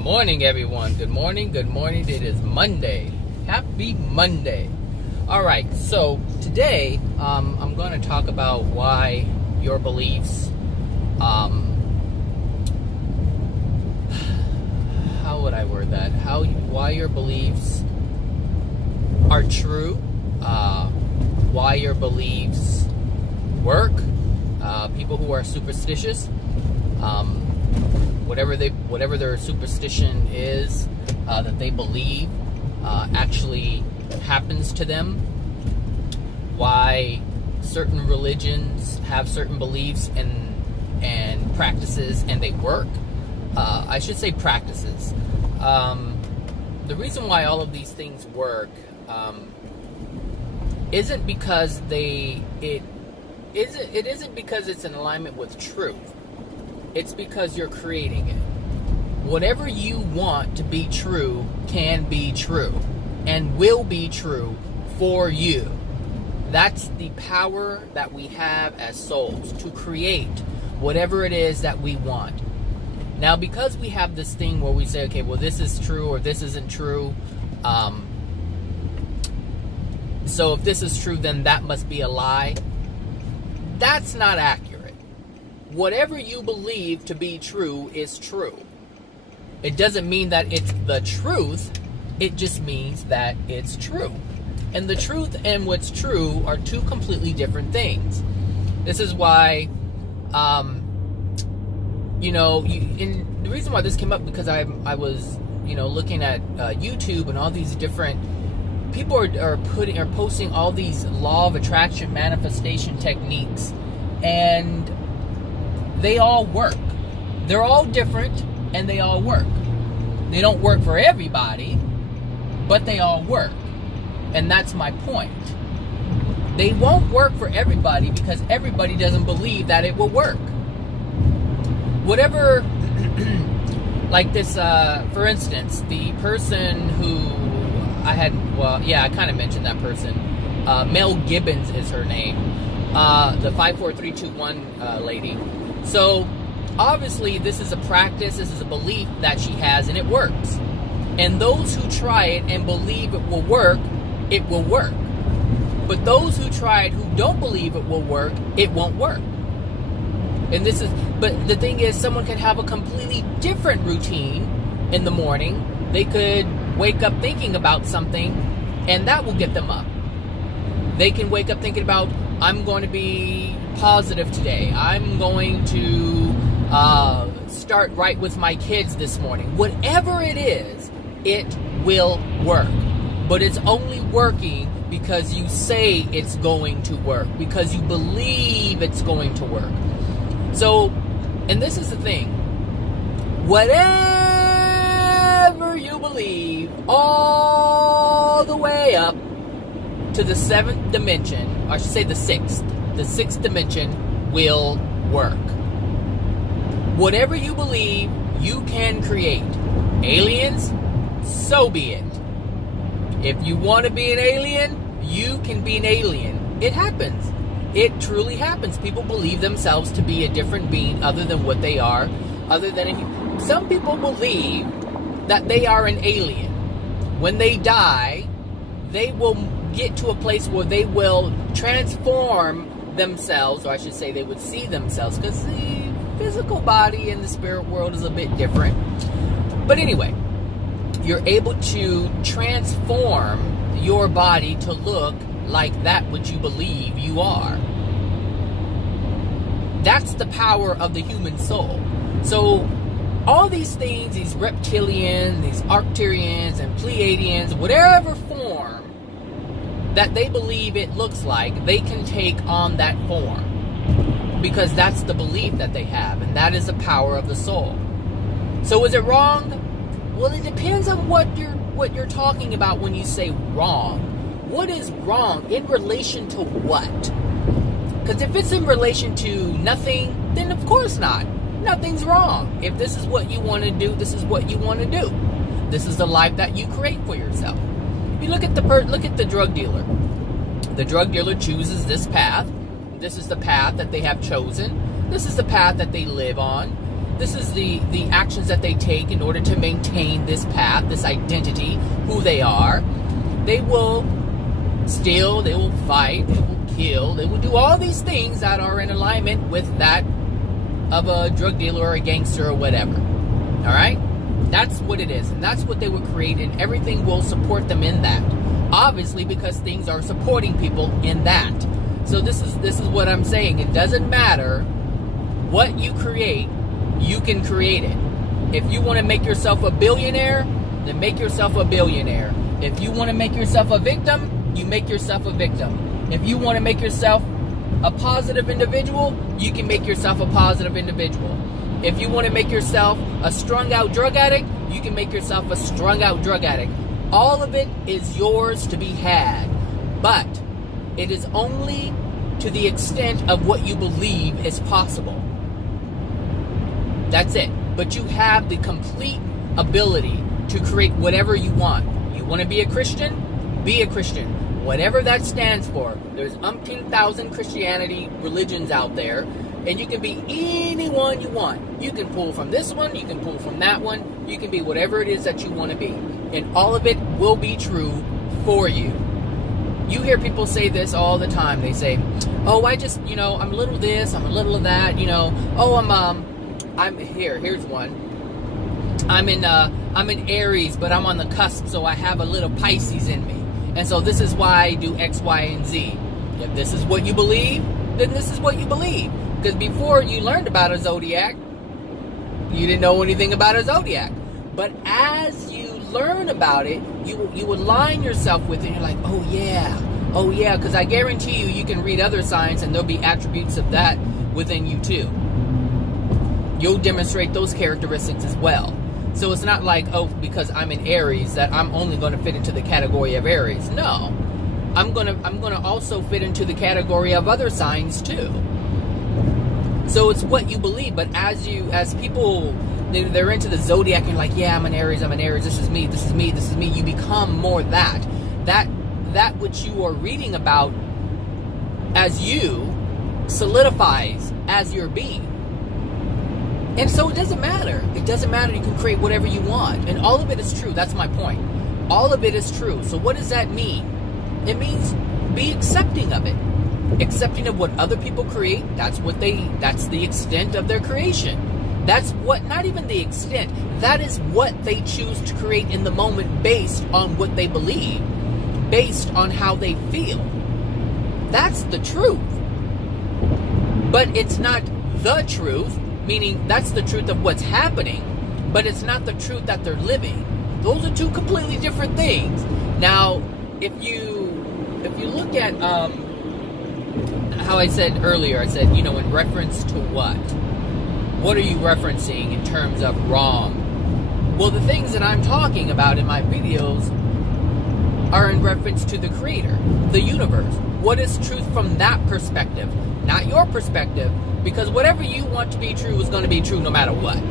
morning, everyone. Good morning. Good morning. It is Monday. Happy Monday. All right. So today, I'm going to talk about why your beliefs, how would I word that? Why your beliefs are true, why your beliefs work, people who are superstitious, whatever their superstition is that they believe actually happens to them, why certain religions have certain beliefs and practices and they work. I should say practices. The reason why all of these things work isn't because it isn't because it's in alignment with truth. It's because you're creating it. Whatever you want to be true can be true and will be true for you. That's the power that we have as souls, to create whatever it is that we want. Now, because we have this thing where we say, okay, well, this is true or this isn't true. So if this is true, then that must be a lie. That's not accurate. Whatever you believe to be true is true. It doesn't mean that it's the truth. It just means that it's true. And the truth and what's true are two completely different things. This is why, and the reason why this came up, because I was, looking at YouTube, and all these different people are posting all these law of attraction manifestation techniques, and they all work. They're all different, and they all work. They don't work for everybody, but they all work. And that's my point. They won't work for everybody because everybody doesn't believe that it will work. Whatever, like this, for instance, the person who I kind of mentioned that person. Mel Gibbons is her name. The 54321 lady. So, obviously, this is a practice, this is a belief that she has, and it works. And those who try it and believe it will work, it will work. But those who try it who don't believe it will work, it won't work. But the thing is, someone can have a completely different routine in the morning. They could wake up thinking about something, and that will get them up. They can wake up thinking about, I'm going to be positive today. I'm going to start right with my kids this morning. Whatever it is, it will work. But it's only working because you say it's going to work, because you believe it's going to work. So, and this is the thing, whatever you believe, all the way up to the seventh dimension, or I should say the sixth dimension will work. Whatever you believe, you can create. Aliens, so be it. If you want to be an alien, you can be an alien. It happens. It truly happens. People believe themselves to be a different being other than what they are, other than some people believe that they are an alien. When they die, they will get to a place where they will transform themselves, or I should say they would see themselves, because the physical body and the spirit world is a bit different. But anyway, you're able to transform your body to look like that which you believe you are. That's the power of the human soul. So all these things, these reptilians, these Arcturians and Pleiadians, whatever form that they believe it looks like, they can take on that form, because that's the belief that they have, and that is the power of the soul. So is it wrong? Well, it depends on what you're talking about when you say wrong. What is wrong in relation to what? Because if it's in relation to nothing, then of course not. Nothing's wrong. If this is what you want to do, this is what you want to do. This is the life that you create for yourself. You look at the drug dealer. The drug dealer chooses this path. This is the path that they have chosen. This is the path that they live on. this is the actions that they take in order to maintain this path, this identity, who they are. They will steal, they will fight, they will kill, they will do all these things that are in alignment with that of a drug dealer or a gangster or whatever. All right? That's what it is, and that's what they would create, and everything will support them in that. Obviously, because things are supporting people in that. So this is what I'm saying. It doesn't matter what you create, you can create it. If you want to make yourself a billionaire, then make yourself a billionaire. If you want to make yourself a victim, you make yourself a victim. If you want to make yourself a positive individual, you can make yourself a positive individual. If you want to make yourself a strung out drug addict, you can make yourself a strung out drug addict. All of it is yours to be had, but it is only to the extent of what you believe is possible. That's it. But you have the complete ability to create whatever you want. You want to be a Christian? Be a Christian. Whatever that stands for. There's umpteen thousand Christianity religions out there, and you can be anyone you want. You can pull from this one, you can pull from that one, you can be whatever it is that you want to be. And all of it will be true for you. You hear people say this all the time. They say, oh, I just, I'm a little this, I'm a little of that, oh, here's one. I'm in Aries, but I'm on the cusp, so I have a little Pisces in me. And so this is why I do X, Y, and Z. If this is what you believe, then this is what you believe. Because before you learned about a zodiac, you didn't know anything about a zodiac. But as you learn about it, you align yourself with it, and you're like, oh yeah, because I guarantee you can read other signs, and there'll be attributes of that within you too. You'll demonstrate those characteristics as well. So it's not like, oh, because I'm in Aries, that I'm only going to fit into the category of Aries. No, I'm gonna also fit into the category of other signs too. So it's what you believe. But as people, they're into the zodiac, and you're like, yeah, I'm an Aries, this is me, this is me, this is me. You become more that which you are reading about as you solidifies as your being. And so it doesn't matter. It doesn't matter. You can create whatever you want. And all of it is true. That's my point. All of it is true. So what does that mean? It means be accepting of it. Accepting of what other people create. That's the extent of their creation. That's what, not even the extent. That is what they choose to create in the moment based on what they believe. Based on how they feel. That's the truth. But it's not the truth. Meaning, that's the truth of what's happening, but it's not the truth that they're living. Those are two completely different things. Now, if you look at how I said earlier, I said, in reference to what? What are you referencing in terms of wrong? Well, the things that I'm talking about in my videos are in reference to the Creator, the universe. What is truth from that perspective? Not your perspective. Because whatever you want to be true is going to be true no matter what.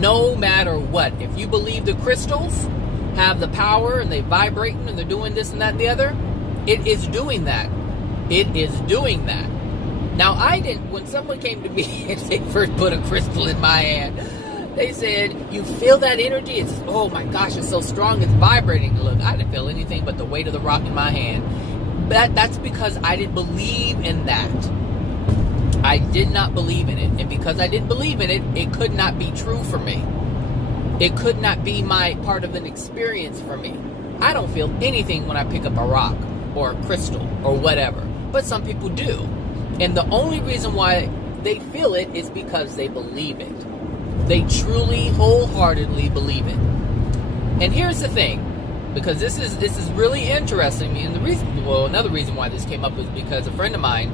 No matter what. If you believe the crystals have the power and they vibrate and they're doing this and that and the other, it is doing that. It is doing that. Now, when someone came to me and they first put a crystal in my hand, they said, you feel that energy? It's, oh my gosh, it's so strong, it's vibrating. Look, I didn't feel anything but the weight of the rock in my hand. That's because I didn't believe in that. I did not believe in it. And because I didn't believe in it, it could not be true for me. It could not be my part of an experience for me. I don't feel anything when I pick up a rock or a crystal or whatever. But some people do. And the only reason why they feel it is because they believe it. They truly, wholeheartedly believe it. And here's the thing. Because this is really interesting. And another reason why this came up is because a friend of mine,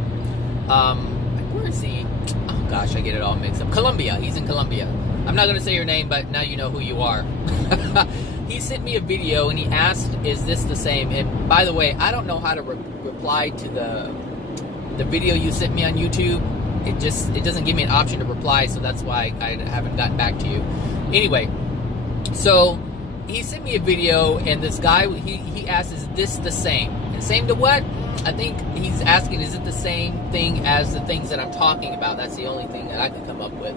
where is he? Oh gosh, I get it all mixed up. Colombia. He's in Colombia. I'm not going to say your name, but now you know who you are. He sent me a video and he asked, is this the same? And by the way, I don't know how to reply to the video you sent me on YouTube. It doesn't give me an option to reply, so that's why I haven't gotten back to you. Anyway, so he sent me a video, and this guy, he asked, is this the same? And same to what? I think he's asking, is it the same thing as the things that I'm talking about? That's the only thing that I can come up with.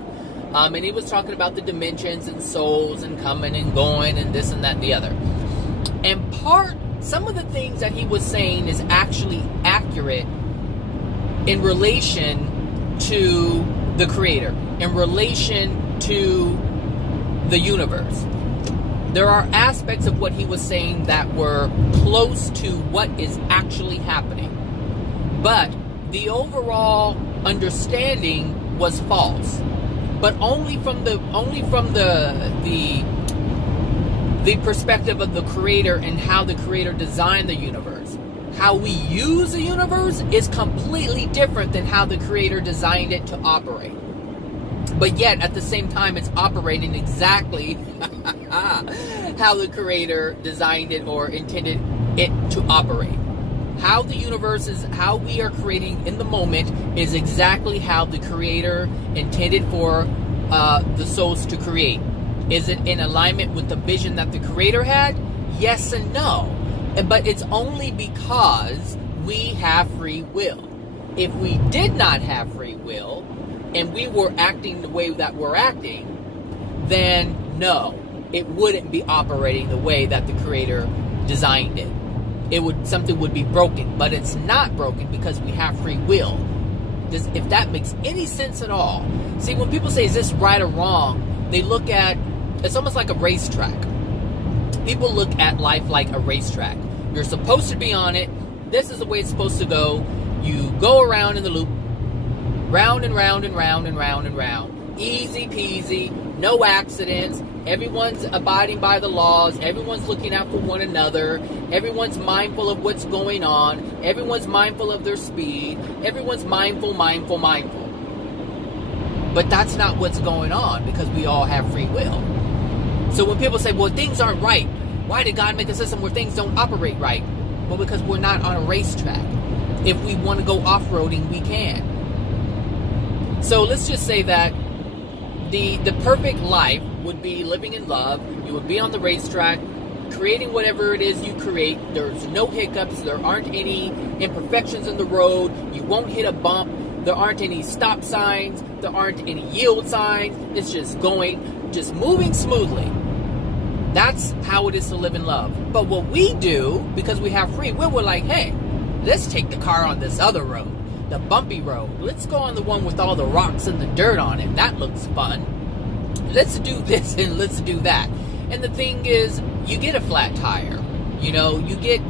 And he was talking about the dimensions and souls and coming and going and this and that and the other. And some of the things that he was saying is actually accurate in relation to the Creator, in relation to the universe. There are aspects of what he was saying that were close to what is actually happening. But the overall understanding was false. But only from the perspective of the Creator and how the Creator designed the universe. How we use the universe is completely different than how the Creator designed it to operate. But yet, at the same time, it's operating exactly how the Creator designed it or intended it to operate. How the universe is, how we are creating in the moment is exactly how the Creator intended for the souls to create. Is it in alignment with the vision that the Creator had? Yes and no. But it's only because we have free will. If we did not have free will, and we were acting the way that we're acting, then no, it wouldn't be operating the way that the Creator designed it. Something would be broken, but it's not broken because we have free will. If that makes any sense at all. See, when people say, is this right or wrong, they look at, it's almost like a racetrack. People look at life like a racetrack. You're supposed to be on it. This is the way it's supposed to go. You go around in the loop, round and round and round and round and round. Easy peasy, no accidents. Everyone's abiding by the laws. Everyone's looking out for one another. Everyone's mindful of what's going on. Everyone's mindful of their speed. Everyone's mindful. But that's not what's going on because we all have free will. So when people say, well, things aren't right, why did God make a system where things don't operate right? Well, because we're not on a racetrack. If we want to go off-roading, we can. So let's just say that the perfect life would be living in love. You would be on the racetrack, creating whatever it is you create. There's no hiccups. There aren't any imperfections in the road. You won't hit a bump. There aren't any stop signs. There aren't any yield signs. It's just going, just moving smoothly. That's how it is to live in love. But what we do, because we have free will, we're like, hey, let's take the car on this other road, the bumpy road. Let's go on the one with all the rocks and the dirt on it. That looks fun. Let's do this and let's do that. And the thing is, you get a flat tire. You get,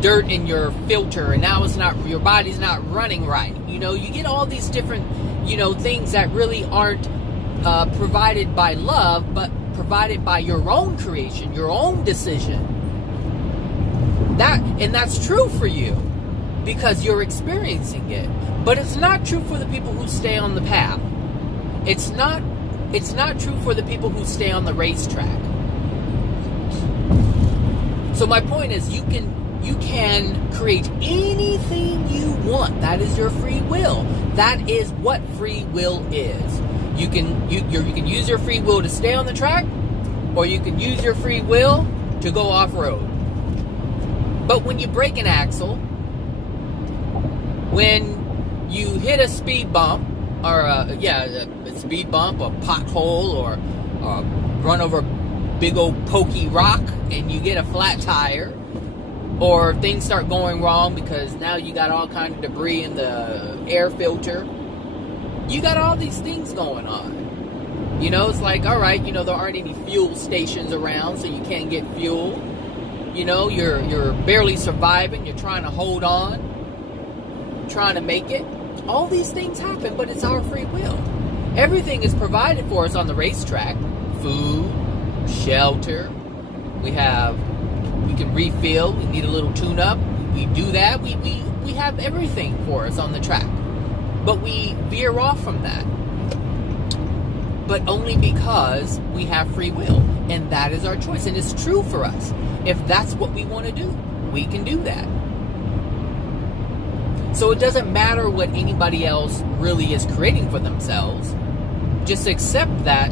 dirt in your filter, and now your body's not running right. You get all these different, things that really aren't provided by love, but provided by your own creation, your own decision. That's true for you because you're experiencing it. But it's not true for the people who stay on the path. It's not true for the people who stay on the racetrack. So my point is, you can create anything you want. That is your free will. That is what free will is. You can use your free will to stay on the track, or you can use your free will to go off-road. But when you break an axle, when you hit a speed bump, or a speed bump, or pothole, or run over a big old pokey rock, and you get a flat tire, or things start going wrong because now you got all kind of debris in the air filter. You got all these things going on. It's like, all right, there aren't any fuel stations around, so you can't get fuel. You're barely surviving. You're trying to hold on, trying to make it. All these things happen, but it's our free will. Everything is provided for us on the racetrack. Food, shelter. We can refill. We need a little tune-up. We do that. We have everything for us on the track. But we veer off from that. But only because we have free will. And that is our choice. And it's true for us. If that's what we want to do, we can do that. So it doesn't matter what anybody else really is creating for themselves. Just accept that,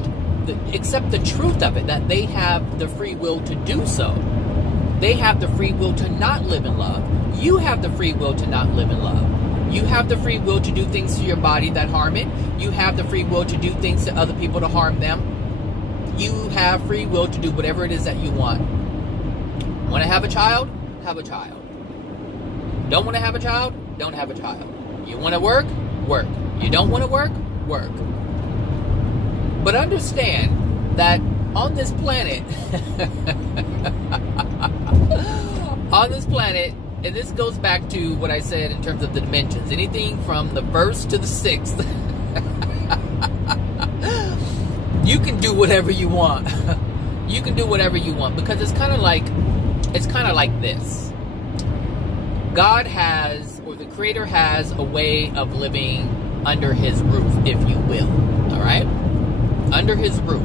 accept the truth of it, that they have the free will to do so. They have the free will to not live in love. You have the free will to not live in love. You have the free will to do things to your body that harm it. You have the free will to do things to other people to harm them. You have free will to do whatever it is that you want. Want to have a child? Have a child. Don't want to have a child? Don't have a child. You want to work? Work. You don't want to work? Work. But understand that on this planet, and this goes back to what I said in terms of the dimensions, anything from the first to the sixth, you can do whatever you want. You can do whatever you want, because it's kind of like this. God has, or the Creator has, a way of living under His roof, if you will. All right? Under His roof.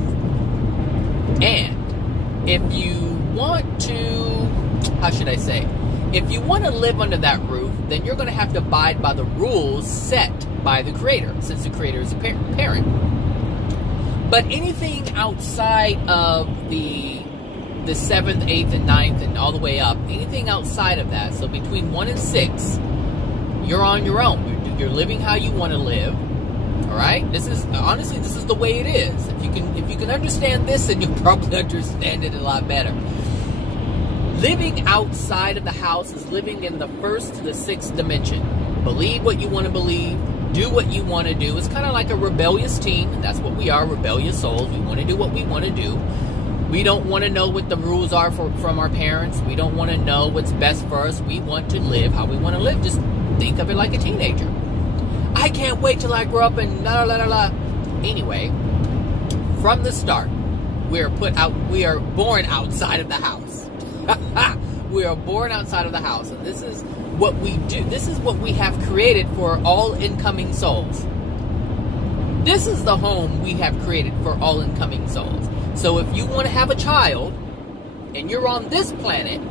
And if you want to, how should I say? If you want to live under that roof, then you're going to have to abide by the rules set by the Creator, since the Creator is a parent. But anything outside of the 7th, 8th, and 9th, and all the way up, anything outside of that, so between 1 and 6, you're on your own. You're living how you want to live. All right? This is, honestly, this is the way it is. If you can understand this, then you'll probably understand it a lot better. Living outside of the house is living in the 1st to the 6th dimension. Believe what you want to believe. Do what you want to do. It's kind of like a rebellious teen. That's what we are, rebellious souls. We want to do what we want to do. We don't want to know what the rules are from our parents. We don't want to know what's best for us. We want to live how we want to live. Just think of it like a teenager. I can't wait till I grow up and la la la la. Anyway, from the start, we are born outside of the house. We are born outside of the house, and this is what we do. This is what we have created for all incoming souls. This is the home we have created for all incoming souls. So if you want to have a child, and you're on this planet,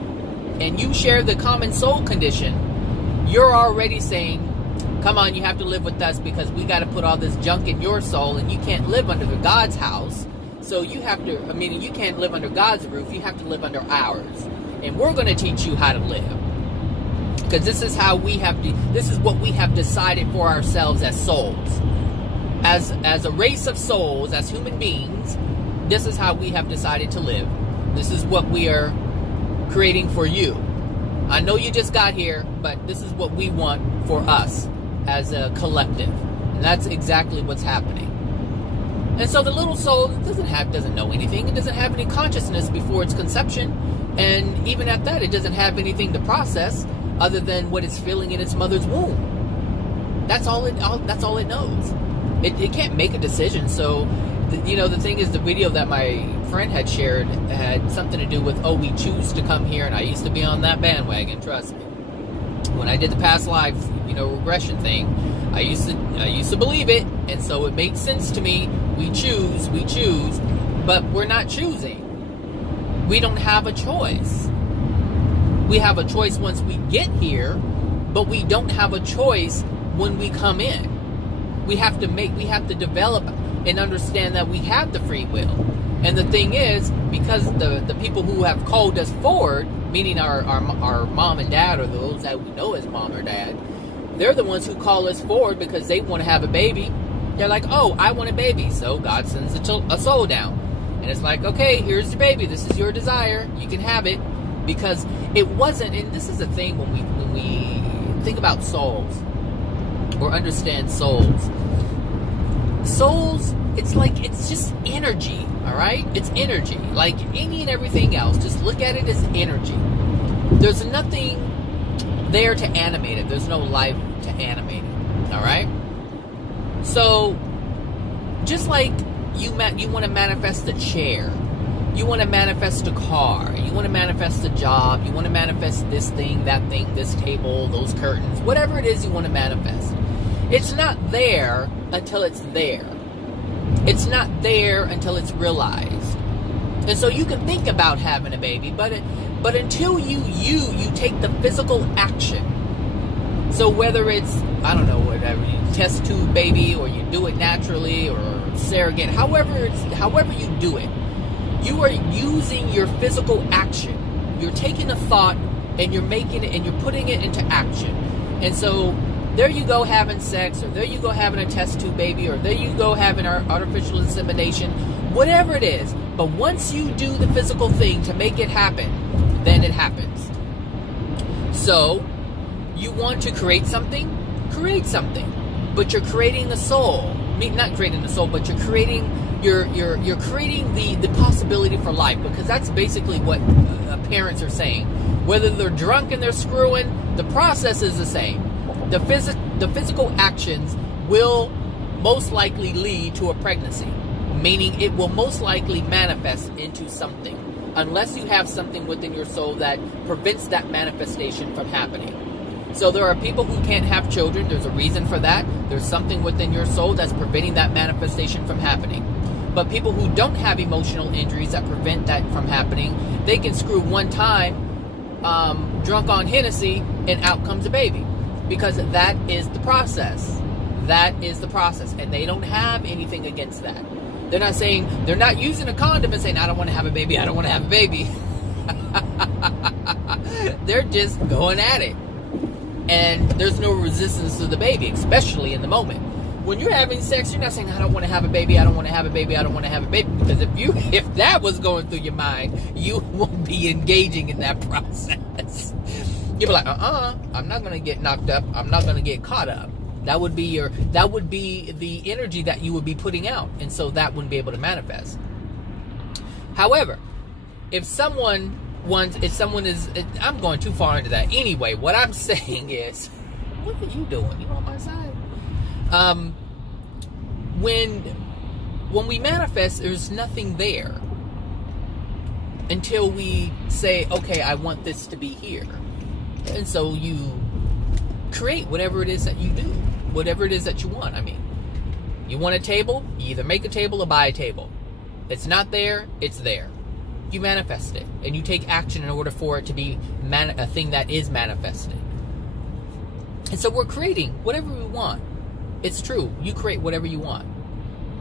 and you share the common soul condition, you're already saying, come on, you have to live with us, because we got to put all this junk in your soul, and you can't live under God's house. So you have to, meaning you can't live under God's roof, you have to live under ours. And we're going to teach you how to live. Because this is how we have to, this is what we have decided for ourselves as souls. As a race of souls, as human beings, this is how we have decided to live. This is what we are creating for you. I know you just got here, but this is what we want for us as a collective. And that's exactly what's happening. And so the little soul doesn't know anything. It doesn't have any consciousness before its conception. And even at that, it doesn't have anything to process other than what it's feeling in its mother's womb. That's all it knows. It can't make a decision. So, the thing is, the video that my friend had shared had something to do with, we choose to come here. And I used to be on that bandwagon, trust me. When I did the past lives, regression thing, I used to believe it. And so it made sense to me. We choose, but we're not choosing. We don't have a choice. We have a choice once we get here, but we don't have a choice when we come in. We have to develop and understand that we have the free will. And the thing is, because the people who have called us forward, meaning our mom and dad, or those that we know as mom or dad, they're the ones who call us forward because they want to have a baby. They're like, I want a baby. So God sends a soul down. And it's like, okay, here's the baby. This is your desire. You can have it. Because it wasn't, and this is the thing when we think about souls, or understand souls. Souls, it's just energy, all right? It's energy. Like any and everything else. Just look at it as energy. There's nothing there to animate it. There's no life to animate it, all right? So, just like you want to manifest a chair, you want to manifest a car, you want to manifest a job, you want to manifest this thing, that thing, this table, those curtains, whatever it is you want to manifest. It's not there until it's there. It's not there until it's realized. And so you can think about having a baby, but until you take the physical action. So whether it's, I don't know, whatever, you test tube baby, or you do it naturally, or surrogate, however you do it, you are using your physical action. You're taking a thought and you're making it and you're putting it into action. And so there you go having sex, or there you go having a test tube baby, or there you go having artificial insemination, whatever it is. But once you do the physical thing to make it happen, then it happens. So, you want to create something? Create something. But you're creating the soul. I mean, not creating the soul, but you're creating you're creating the possibility for life, because that's basically what parents are saying. Whether they're drunk and they're screwing, the process is the same. The physical actions will most likely lead to a pregnancy, meaning it will most likely manifest into something, unless you have something within your soul that prevents that manifestation from happening. So there are people who can't have children. There's a reason for that. There's something within your soul that's preventing that manifestation from happening. But people who don't have emotional injuries that prevent that from happening, they can screw one time, drunk on Hennessy, and out comes a baby. Because that is the process. That is the process. And they don't have anything against that. They're not saying, they're not using a condom and saying, I don't want to have a baby, I don't want to have a baby. They're just going at it. And there's no resistance to the baby, especially in the moment. When you're having sex, you're not saying, I don't want to have a baby, I don't want to have a baby, I don't want to have a baby. Because if that was going through your mind, you won't be engaging in that process. You'll be like, I'm not going to get knocked up. I'm not going to get caught up. That would be the energy that you would be putting out. And so that wouldn't be able to manifest. However, if someone is, I'm going too far into that. Anyway, what I'm saying is, what are you doing? You on my side? When we manifest, there's nothing there until we say, okay, I want this to be here. And so you create whatever it is that you do, whatever it is that you want. I mean, you want a table, you either make a table or buy a table. It's not there, it's there. You manifest it, and you take action in order for it to be a thing that is manifested. And so we're creating whatever we want. It's true. You create whatever you want.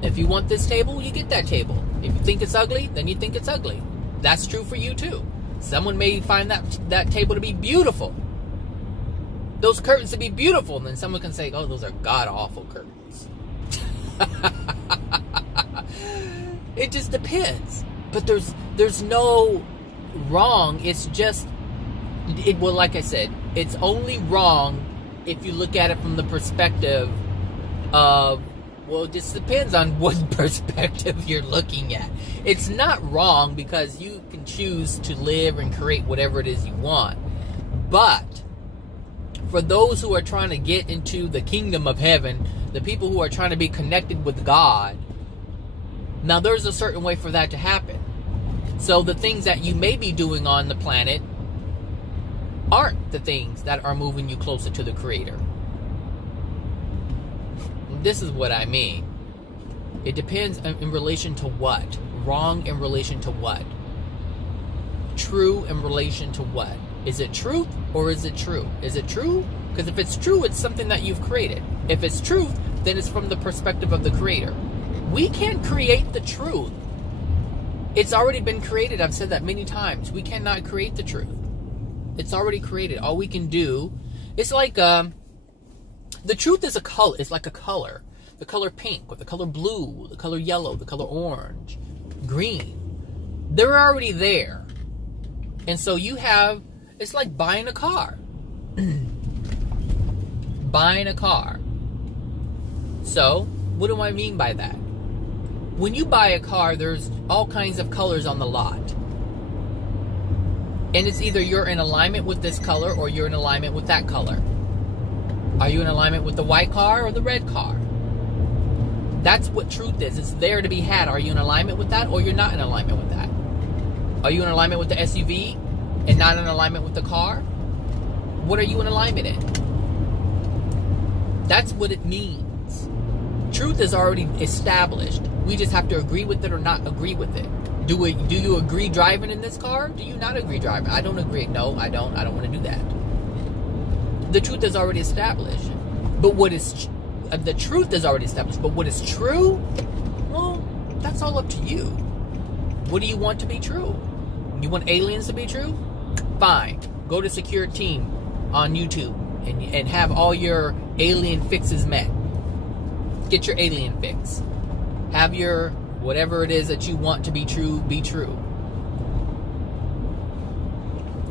If you want this table, you get that table. If you think it's ugly, then you think it's ugly. That's true for you too. Someone may find that table to be beautiful. Those curtains to be beautiful. And then someone can say, oh, those are god-awful curtains. It just depends. But there's no wrong. It's just, well, like I said, it's only wrong if you look at it from the perspective of, well, it just depends on what perspective you're looking at. It's not wrong because you can choose to live and create whatever it is you want. But for those who are trying to get into the kingdom of heaven, the people who are trying to be connected with God, now there's a certain way for that to happen. So the things that you may be doing on the planet aren't the things that are moving you closer to the Creator. This is what I mean. It depends in relation to what? Wrong in relation to what? True in relation to what? Is it truth or is it true? Is it true? Because if it's true, it's something that you've created. If it's truth, then it's from the perspective of the Creator. We can't create the truth. It's already been created. I've said that many times. We cannot create the truth. It's already created. All we can do, it's like, the truth is a color. It's like a color. The color pink, or the color blue, the color yellow, the color orange, green. They're already there. And so you have, it's like buying a car. Buying a car. So, what do I mean by that? When you buy a car, there's all kinds of colors on the lot. And it's either you're in alignment with this color or you're in alignment with that color. Are you in alignment with the white car or the red car? That's what truth is. It's there to be had. Are you in alignment with that or you're not in alignment with that? Are you in alignment with the SUV and not in alignment with the car? What are you in alignment in? That's what it means. Truth is already established. We just have to agree with it or not agree with it. Do you agree driving in this car? Do you not agree driving? I don't agree. No, I don't. I don't want to do that. The truth is already established. But what is... the truth is already established. But what is true? Well, that's all up to you. What do you want to be true? You want aliens to be true? Fine. Go to Secure Team on YouTube and have all your alien fixes met. Get your alien fix. Have your whatever it is that you want to be true, be true.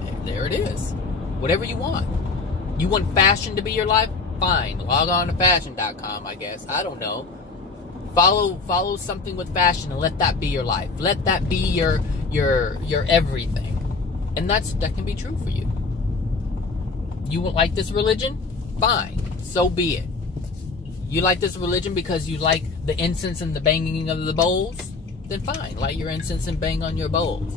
And there it is. Whatever you want. You want fashion to be your life? Fine. Log on to fashion.com, I guess. I don't know. Follow something with fashion and let that be your life. Let that be your everything. And that can be true for you. You won't like this religion? Fine. So be it. You like this religion because you like the incense and the banging of the bowls? Then fine. Light your incense and bang on your bowls.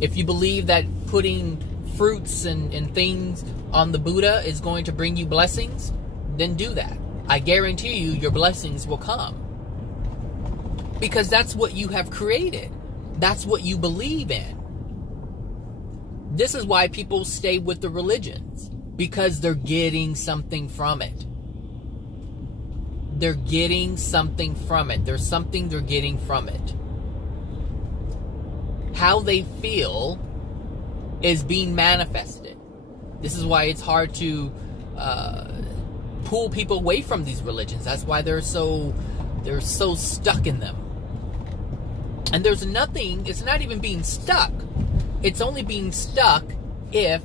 If you believe that putting fruits and things on the Buddha is going to bring you blessings, then do that. I guarantee you your blessings will come. Because that's what you have created. That's what you believe in. This is why people stay with the religions. Because they're getting something from it. They're getting something from it. There's something they're getting from it. How they feel is being manifested. This is why it's hard to pull people away from these religions. That's why they're so stuck in them. And there's nothing, it's not even being stuck. It's only being stuck if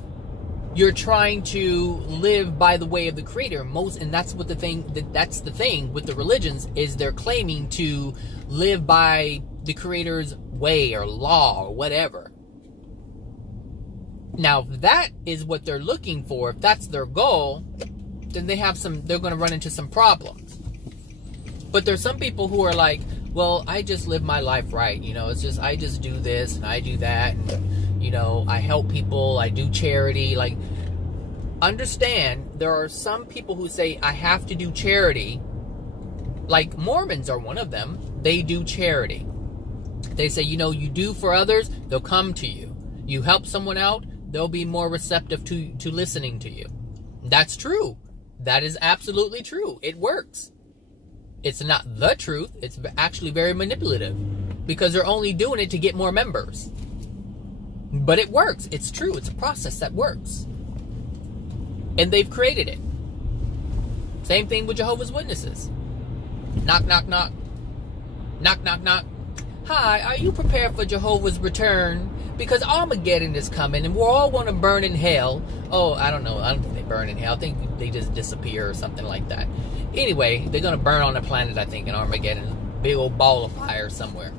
you're trying to live by the way of the Creator. And that's the thing with the religions, is they're claiming to live by the Creator's way or law or whatever. Now, if that is what they're looking for, if that's their goal, then they're going to run into some problems. But there's some people who are like, well, I just live my life right. It's just, I just do this and I do that. And, I help people. I do charity. Like, understand, there are some people who say, I have to do charity. Like, Mormons are one of them. They do charity. They say, you do for others, they'll come to you. You help someone out, they'll be more receptive to listening to you. That's true. That is absolutely true. It works. It's not the truth. It's actually very manipulative because they're only doing it to get more members. But it works. It's true. It's a process that works. And they've created it. Same thing with Jehovah's Witnesses. Knock, knock, knock. Knock, knock, knock. Hi, are you prepared for Jehovah's return? Because Armageddon is coming and we're all going to burn in hell. Oh, I don't know. I don't think they burn in hell. I think they just disappear or something like that. Anyway, they're going to burn on a planet, I think, in Armageddon. Big old ball of fire somewhere.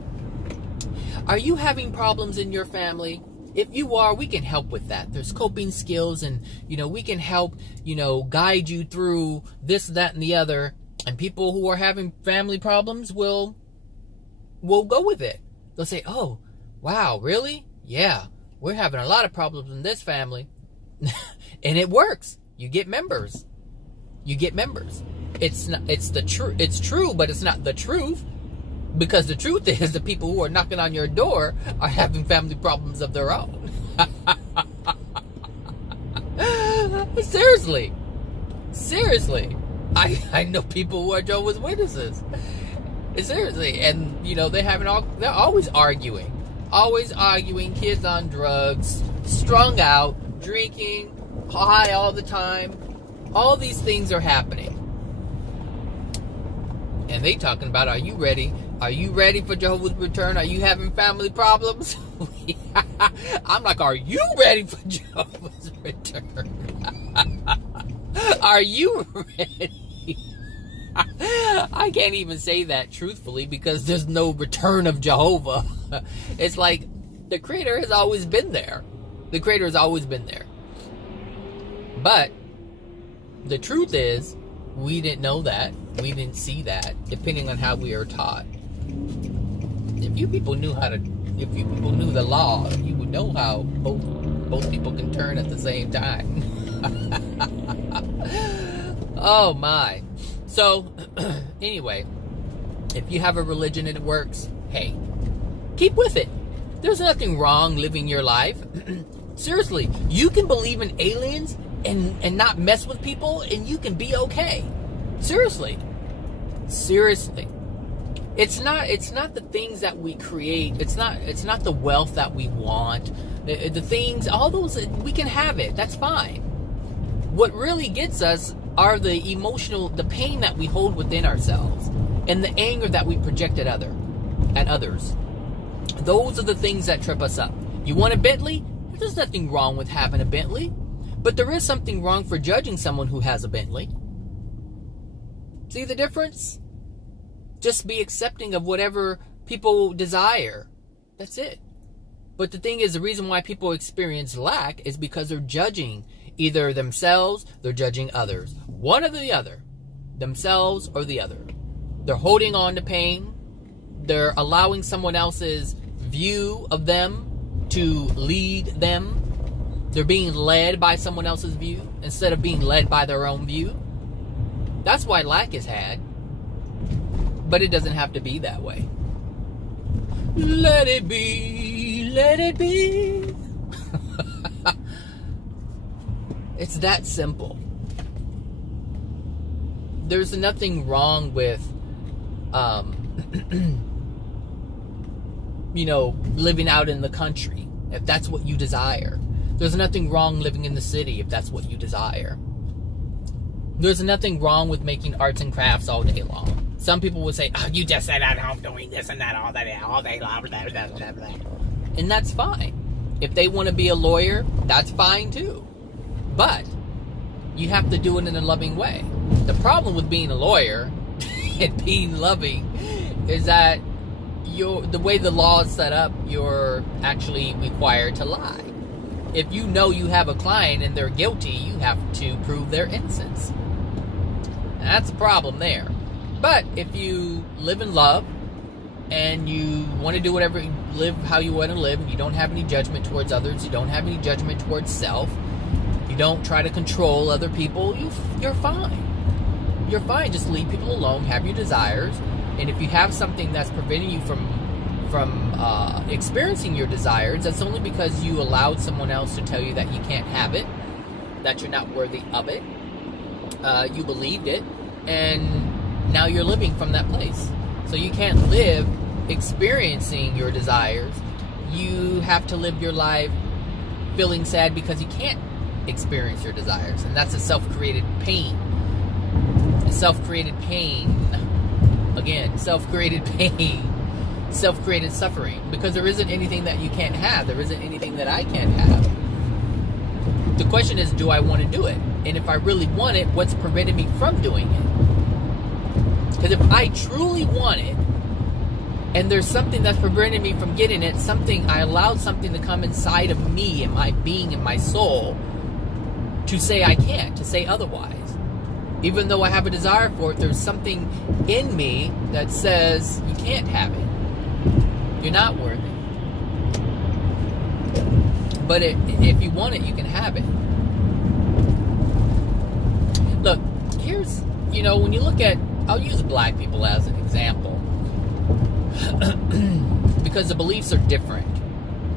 Are you having problems in your family? If you are, we can help with that. There's coping skills and, we can help, guide you through this, that, and the other. And people who are having family problems will go with it. They'll say, oh, wow, really? Yeah, we're having a lot of problems in this family. And it works. You get members. You get members. It's true, but it's not the truth. Because the truth is the people who are knocking on your door are having family problems of their own. Seriously. Seriously. I know people who are Jehovah's Witnesses. Seriously. And, they're always arguing. Always arguing, kids on drugs, strung out, drinking, high all the time. All these things are happening. And they talking about, are you ready? Are you ready for Jehovah's return? Are you having family problems? I'm like, are you ready for Jehovah's return? Are you ready? I can't even say that truthfully because there's no return of Jehovah. It's like the Creator has always been there. The Creator has always been there. But the truth is, we didn't know that. We didn't see that, depending on how we are taught. If you people knew the law, you would know how both people can turn at the same time. Oh my. So, anyway, if you have a religion and it works, hey, keep with it. There's nothing wrong living your life. Seriously, you can believe in aliens and not mess with people, and you can be okay. Seriously. Seriously. It's not the things that we create. It's not the wealth that we want. The things, all those, we can have it. That's fine. What really gets us are the pain that we hold within ourselves and the anger that we project at others. Those are the things that trip us up. You want a Bentley? There's nothing wrong with having a Bentley, but there is something wrong for judging someone who has a Bentley. See the difference? Just be accepting of whatever people desire. That's it. But the thing is, the reason why people experience lack is because they're judging either themselves, they're judging others. One or the other. Themselves or the other. They're holding on to pain. They're allowing someone else's view of them to lead them. They're being led by someone else's view instead of being led by their own view. That's why lack is had. But it doesn't have to be that way. Let it be, let it be. It's that simple. There's nothing wrong with, living out in the country, if that's what you desire. There's nothing wrong living in the city, if that's what you desire. There's nothing wrong with making arts and crafts all day long. Some people would say, oh, you just sit at home doing this and that all day long, blah, blah, blah, blah. And that's fine. If they want to be a lawyer, that's fine too. But you have to do it in a loving way. The problem with being a lawyer and being loving is that the way the law is set up, you're actually required to lie. If you know you have a client and they're guilty, you have to prove their innocence. And that's a problem there. But if you live in love and you want to do whatever, live how you want to live, and you don't have any judgment towards others, you don't have any judgment towards self, you don't try to control other people, you're fine. You're fine. Just leave people alone, have your desires, and if you have something that's preventing you from experiencing your desires, that's only because you allowed someone else to tell you that you can't have it, that you're not worthy of it. You believed it, and now you're living from that place. So you can't live experiencing your desires. You have to live your life feeling sad because you can't experience your desires, and that's a self-created pain. Self-created pain. Again, self-created pain. Self-created suffering, because there isn't anything that you can't have. There isn't anything that I can't have. The question is, do I want to do it? And if I really want it, what's preventing me from doing it? Because if I truly want it, and there's something that's preventing me from getting it, I allowed something to come inside of me, and my being, and my soul, to say I can't, to say otherwise. Even though I have a desire for it, there's something in me that says you can't have it. You're not worthy. But if you want it, you can have it. Look, here's, when you look at, I'll use black people as an example. Because the beliefs are different.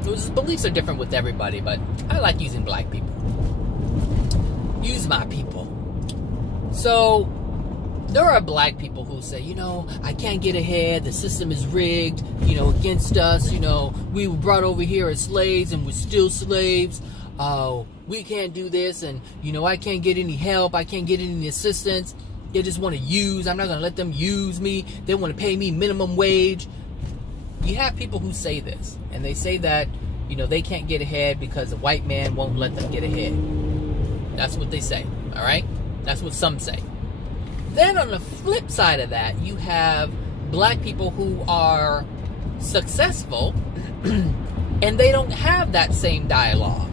The beliefs are different with everybody, but I like using black people. Use my people. So, there are black people who say, I can't get ahead, the system is rigged, against us, we were brought over here as slaves and we're still slaves, we can't do this, and, I can't get any help, I can't get any assistance, they just want to use, I'm not going to let them use me, they want to pay me minimum wage. You have people who say this, and they say that, they can't get ahead because the white man won't let them get ahead. That's what they say, alright? That's what some say. Then on the flip side of that, you have black people who are successful and they don't have that same dialogue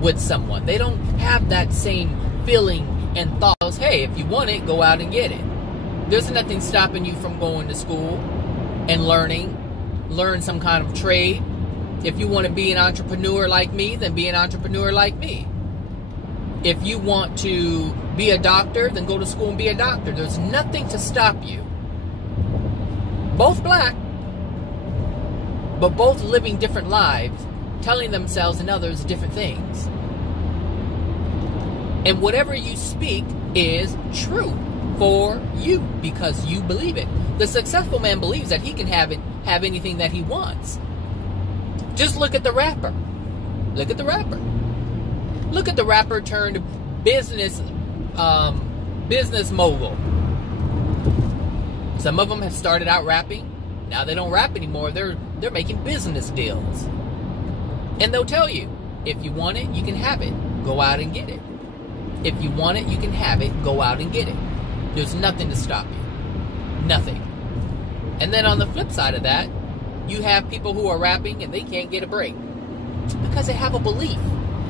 with someone. They don't have that same feeling and thoughts. Hey, if you want it, go out and get it. There's nothing stopping you from going to school and learn some kind of trade. If you want to be an entrepreneur like me, then be an entrepreneur like me. If you want to be a doctor, then go to school and be a doctor. There's nothing to stop you. Both black, but both living different lives, telling themselves and others different things. And whatever you speak is true for you because you believe it. The successful man believes that he can have anything that he wants. Just look at the rapper. Look at the rapper. Look at the rapper turned business mogul. Some of them have started out rapping. Now they don't rap anymore. They're making business deals. And they'll tell you, if you want it, you can have it. Go out and get it. If you want it, you can have it. Go out and get it. There's nothing to stop you. Nothing. And then on the flip side of that, you have people who are rapping and they can't get a break. Because they have a belief.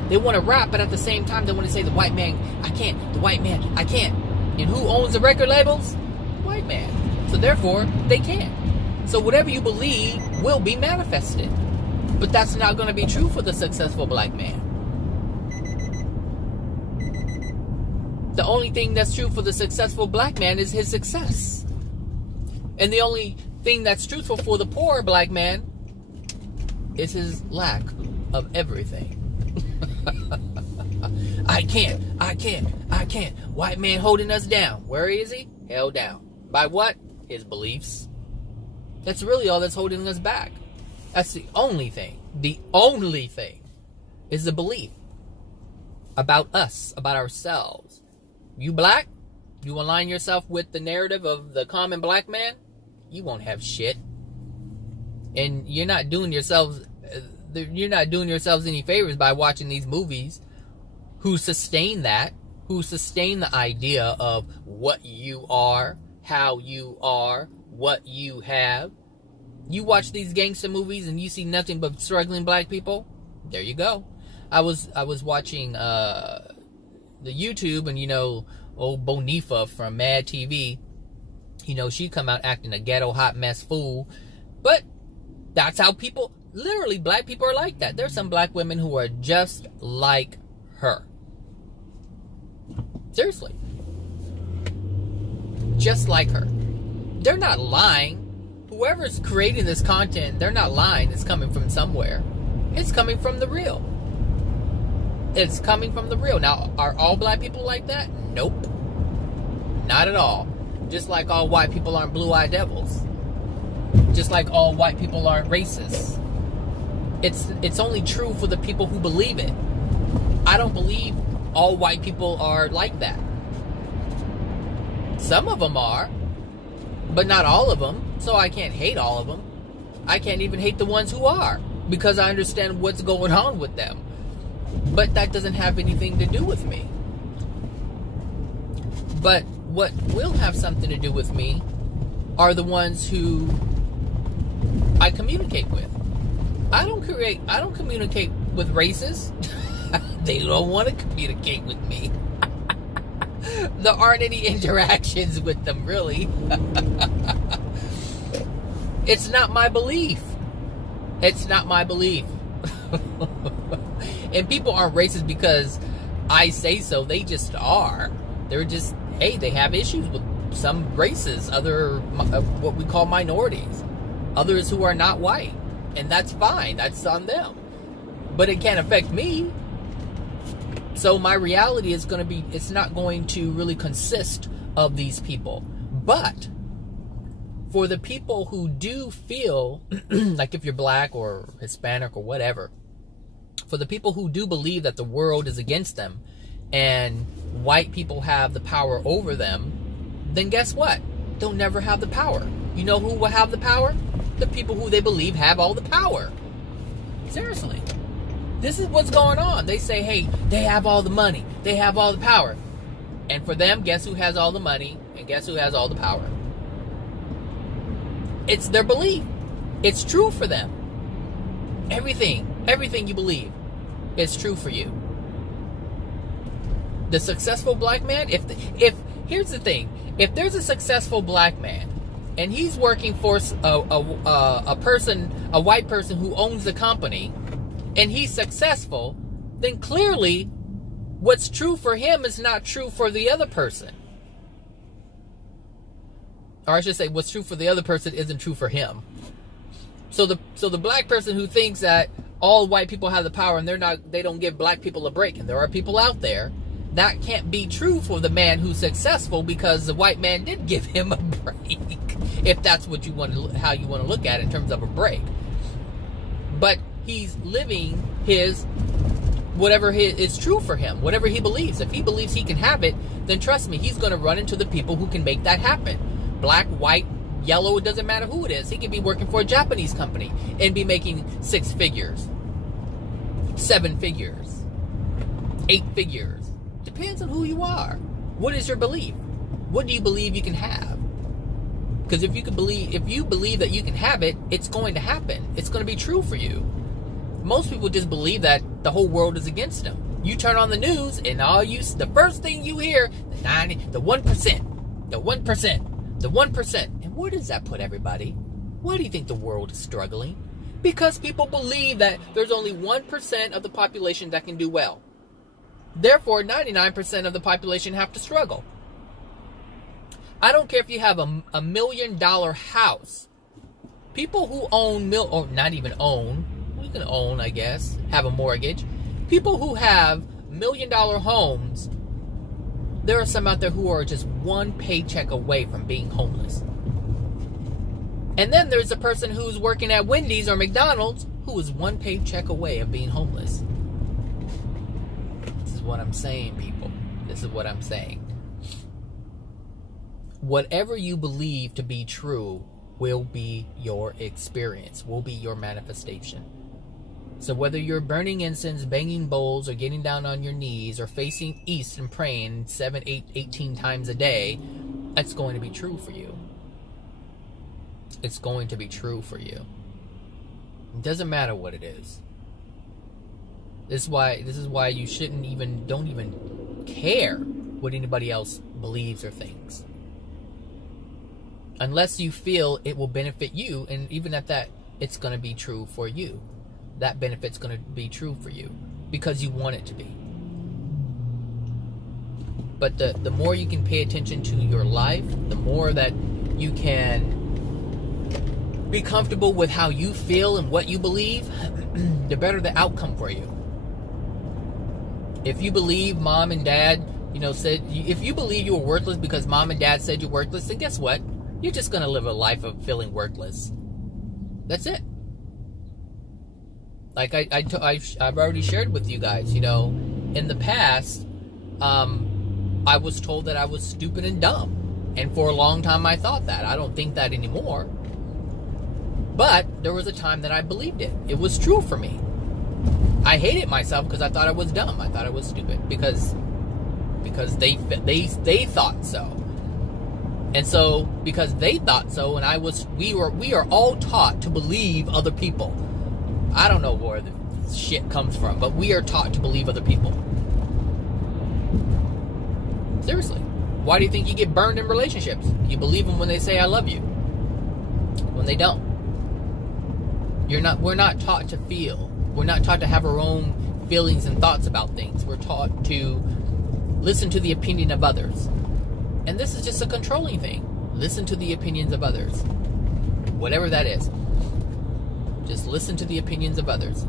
They want to rap, but at the same time, they want to say, the white man, I can't. The white man, I can't. And who owns the record labels? The white man. So therefore, they can't. So whatever you believe will be manifested. But that's not going to be true for the successful black man. The only thing that's true for the successful black man is his success. And the only thing that's truthful for the poor black man is his lack of everything. I can't. White man holding us down. Where is he? Held down. By what? His beliefs. That's really all that's holding us back. That's the only thing. The only thing is the belief about us, about ourselves. You black? You align yourself with the narrative of the common black man? You won't have shit. And you're not doing yourselves any favors by watching these movies who sustain that, who sustain the idea of what you are, how you are, what you have. You watch these gangster movies and you see nothing but struggling black people. There you go. I was watching the YouTube, and old Bonifa from Mad TV, she come out acting a ghetto hot mess fool. But that's how people, literally black people are like that. There's some black women who are just like her. Seriously. Just like her. They're not lying. Whoever's creating this content, they're not lying. It's coming from somewhere. It's coming from the real. It's coming from the real. Now, are all black people like that? Nope. Not at all. Just like all white people aren't blue-eyed devils. Just like all white people aren't racist. It's only true for the people who believe it. I don't believe all white people are like that. Some of them are, but not all of them. So I can't hate all of them. I can't even hate the ones who are, because I understand what's going on with them. But that doesn't have anything to do with me. But what will have something to do with me are the ones who I communicate with. I don't communicate with racists. They don't want to communicate with me. There aren't any interactions with them, really. It's not my belief. It's not my belief. And people aren't racist because I say so. They just are. They're just, hey, they have issues with some races, other, what we call minorities. Others who are not white. And that's fine. That's on them. But it can't affect me. So my reality is going to be, it's not going to really consist of these people. But for the people who do feel, like if you're black or Hispanic or whatever, for the people who do believe that the world is against them and white people have the power over them, then guess what? They'll never have the power. You know who will have the power? The people who they believe have all the power. Seriously. This is what's going on. They say, hey, they have all the money. They have all the power. And for them, guess who has all the money? And guess who has all the power? It's their belief. It's true for them. Everything you believe is true for you. The successful black man, here's the thing. If there's a successful black man and he's working for a white person who owns the company, and he's successful, then clearly what's true for him is not true for the other person. Or I should say, what's true for the other person isn't true for him. So the black person who thinks that all white people have the power and they don't give black people a break, and there are people out there, that can't be true for the man who's successful, because the white man did give him a break. If that's what you want to, how you want to look at it in terms of a break. But he's living his whatever is true for him, whatever he believes. If he believes he can have it, then trust me, he's going to run into the people who can make that happen. Black, white, yellow, it doesn't matter who it is. He can be working for a Japanese company and be making 6 figures, 7 figures, 8 figures. Depends on who you are. What is your belief? What do you believe you can have? Because if you believe that you can have it, it's going to happen. It's going to be true for you. Most people just believe that the whole world is against them. You turn on the news and the first thing you hear, the 1%, the 1%, the 1%. And where does that put everybody? Why do you think the world is struggling? Because people believe that there's only 1% of the population that can do well. Therefore, 99% of the population have to struggle. I don't care if you have a $1 million house. People who own, or not even own, you can own, I guess, have a mortgage. People who have $1 million homes, there are some out there who are just one paycheck away from being homeless. And then there's a person who's working at Wendy's or McDonald's who is one paycheck away of being homeless. This is what I'm saying, people. This is what I'm saying. Whatever you believe to be true will be your experience, will be your manifestation. So whether you're burning incense, banging bowls, or getting down on your knees, or facing east and praying 7, 8, 18 times a day, it's going to be true for you. It's going to be true for you. It doesn't matter what it is. This is why you don't even care what anybody else believes or thinks. Unless you feel it will benefit you, and even at that, it's going to be true for you. That benefit's going to be true for you because you want it to be. But the more you can pay attention to your life, the more that you can be comfortable with how you feel and what you believe, the better the outcome for you. If you believe mom and dad, if you believe you were worthless because mom and dad said you're worthless, then guess what? You're just going to live a life of feeling worthless. That's it. Like I've already shared with you guys, in the past, I was told that I was stupid and dumb. And for a long time I thought that. I don't think that anymore. But there was a time that I believed it. It was true for me. I hated myself because I thought I was dumb. I thought I was stupid because they thought so. And so, because they thought so, and we are all taught to believe other people. I don't know where the shit comes from, but we are taught to believe other people. Seriously. Why do you think you get burned in relationships? You believe them when they say, I love you. When they don't. We're not taught to feel. We're not taught to have our own feelings and thoughts about things. We're taught to listen to the opinion of others. And this is just a controlling thing. Listen to the opinions of others. Whatever that is. Just listen to the opinions of others.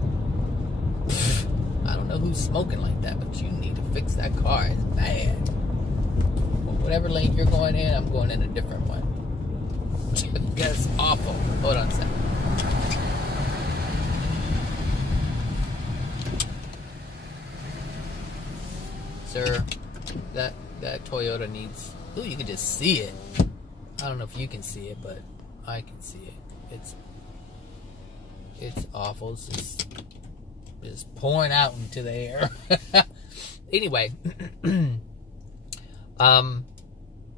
I don't know who's smoking like that, but you need to fix that car. It's bad. Well, whatever lane you're going in, I'm going in a different one. That's awful. Hold on a second. Sir, that Toyota needs... Ooh, you can just see it. I don't know if you can see it, but I can see it. It's awful. It's just pouring out into the air. Anyway,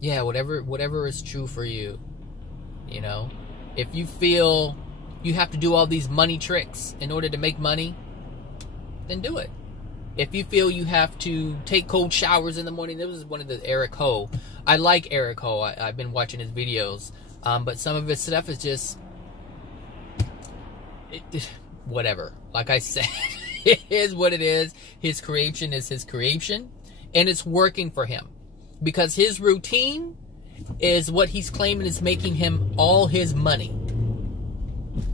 yeah, whatever is true for you, if you feel you have to do all these money tricks in order to make money, then do it. If you feel you have to take cold showers in the morning, this was one of the Eric Ho. I like Eric Ho. I've been watching his videos, but some of his stuff is just whatever. Like I said, it is what it is. His creation is his creation, and it's working for him because his routine is what he's claiming is making him all his money.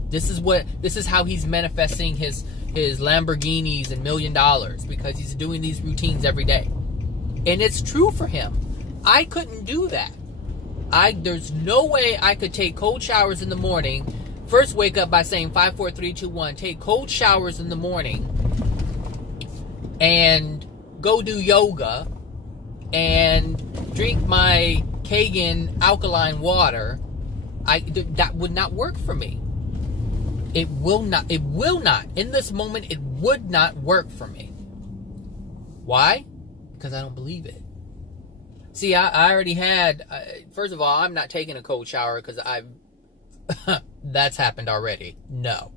This is how he's manifesting his Lamborghinis and $1 million, because he's doing these routines every day. And it's true for him. I couldn't do that. There's no way I could take cold showers in the morning, first wake up by saying 5, 4, 3, 2, 1, take cold showers in the morning, and go do yoga and drink my Kangen alkaline water, that would not work for me. It will not. In this moment, it would not work for me. Why? Because I don't believe it. See, I already had, first of all, I'm not taking a cold shower because that's happened already. No.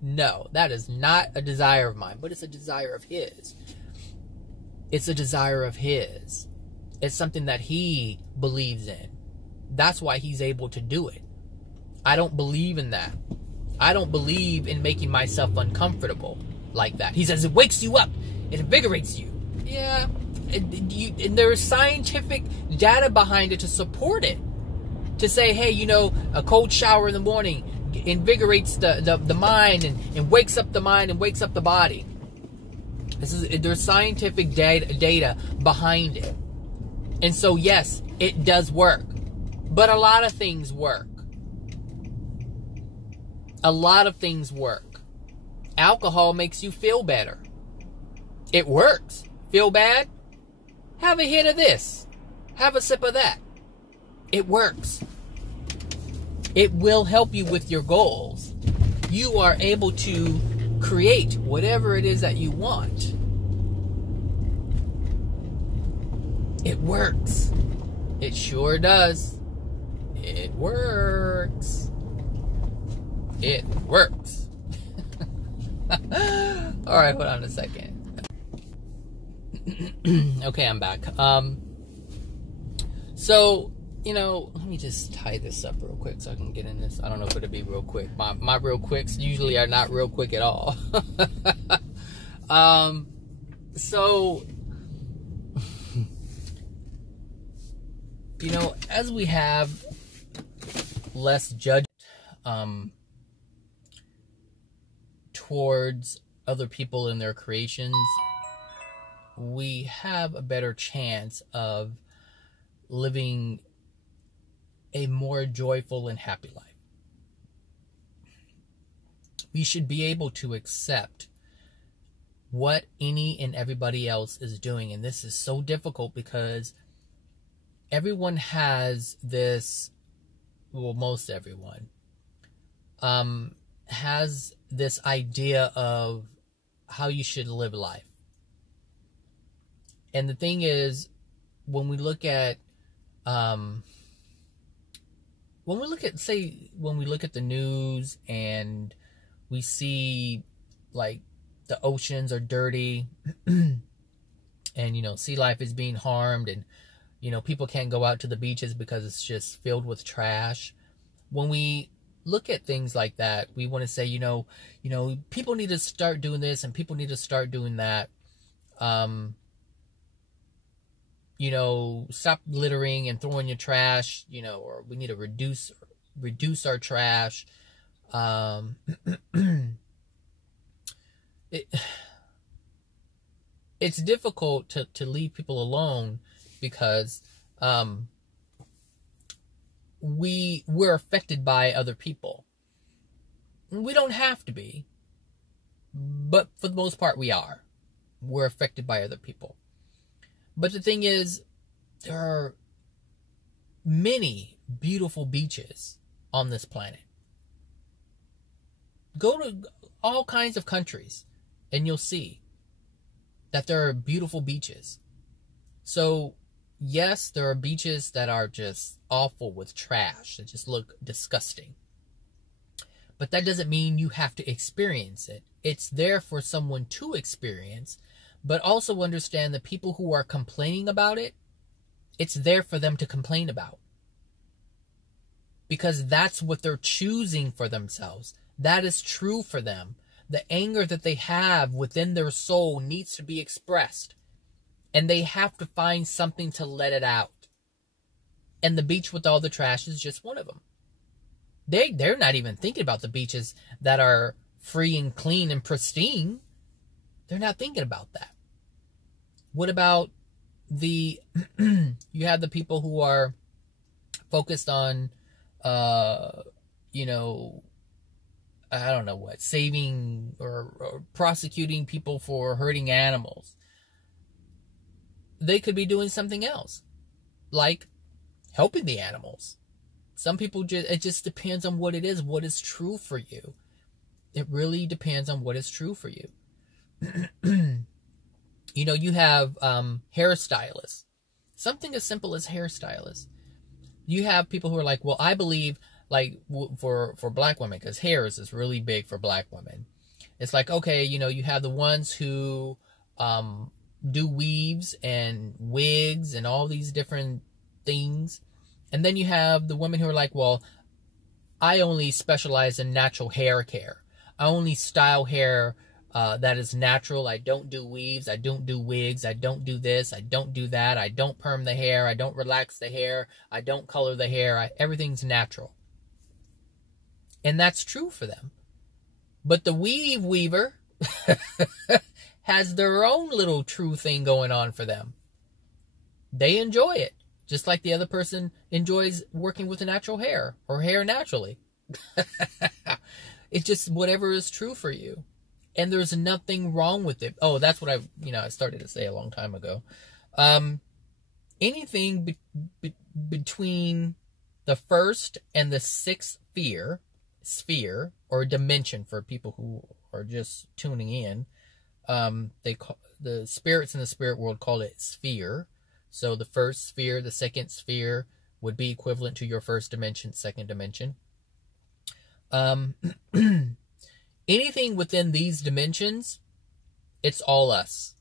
No, that is not a desire of mine, but it's a desire of his. It's a desire of his. It's something that he believes in. That's why he's able to do it. I don't believe in that. I don't believe in making myself uncomfortable like that. He says it wakes you up. It invigorates you. Yeah. And there's scientific data behind it to support it. To say, hey, you know, a cold shower in the morning invigorates the mind and wakes up the mind and wakes up the body. There's scientific data behind it. And so, yes, it does work. But a lot of things work. A lot of things work. Alcohol makes you feel better. It works. Feel bad? Have a hit of this. Have a sip of that. It works. It will help you with your goals. You are able to create whatever it is that you want. It works. It sure does. It works. It works. All right, hold on a second. Okay, I'm back. So, you know, let me just tie this up real quick so I can get in this. I don't know if it'll be real quick. My real quicks usually are not real quick at all. So, you know, as we have less judgment towards other people and their creations, we have a better chance of living a more joyful and happy life. We should be able to accept what any and everybody else is doing. And this is so difficult because everyone has this, well, most everyone has this idea of how you should live life. And the thing is, when we look at the news and we see like the oceans are dirty and, you know, sea life is being harmed and, you know, people can't go out to the beaches because it's just filled with trash. When we look at things like that, we want to say, you know, people need to start doing this and people need to start doing that. You know, stop littering and throwing your trash, you know, or we need to reduce our trash. It's difficult to leave people alone because we're affected by other people. We don't have to be, but for the most part we are. We're affected by other people. But the thing is, there are many beautiful beaches on this planet. Go to all kinds of countries and you'll see that there are beautiful beaches. So, yes, there are beaches that are just awful with trash that just look disgusting. But that doesn't mean you have to experience it. It's there for someone to experience. But also understand the people who are complaining about it, it's there for them to complain about. Because that's what they're choosing for themselves. That is true for them. The anger that they have within their soul needs to be expressed. And they have to find something to let it out. And the beach with all the trash is just one of them. They're not even thinking about the beaches that are free and clean and pristine. They're not thinking about that. What about you have the people who are focused on, I don't know what, saving or prosecuting people for hurting animals. They could be doing something else, like helping the animals. Some people it just depends on what it is, what is true for you. It really depends on what is true for you. You know, you have hairstylists. Something as simple as hairstylists. You have people who are like, well, I believe, like, for black women, because hair is really big for black women. It's like, okay, you know, you have the ones who do weaves and wigs and all these different things. And then you have the women who are like, well, I only specialize in natural hair care. I only style hair that is natural. I don't do weaves. I don't do wigs. I don't do this. I don't do that. I don't perm the hair. I don't relax the hair. I don't color the hair. Everything's natural. And that's true for them. But the weaver has their own little true thing going on for them. They enjoy it. Just like the other person enjoys working with the natural hair or hair naturally. It's just whatever is true for you. And there's nothing wrong with it. Oh, that's what I started to say a long time ago. Anything between the first and the sixth sphere or dimension for people who are just tuning in, they call the spirits in the spirit world call it sphere. So the first sphere, the second sphere would be equivalent to your first dimension, second dimension. Anything within these dimensions, it's all us.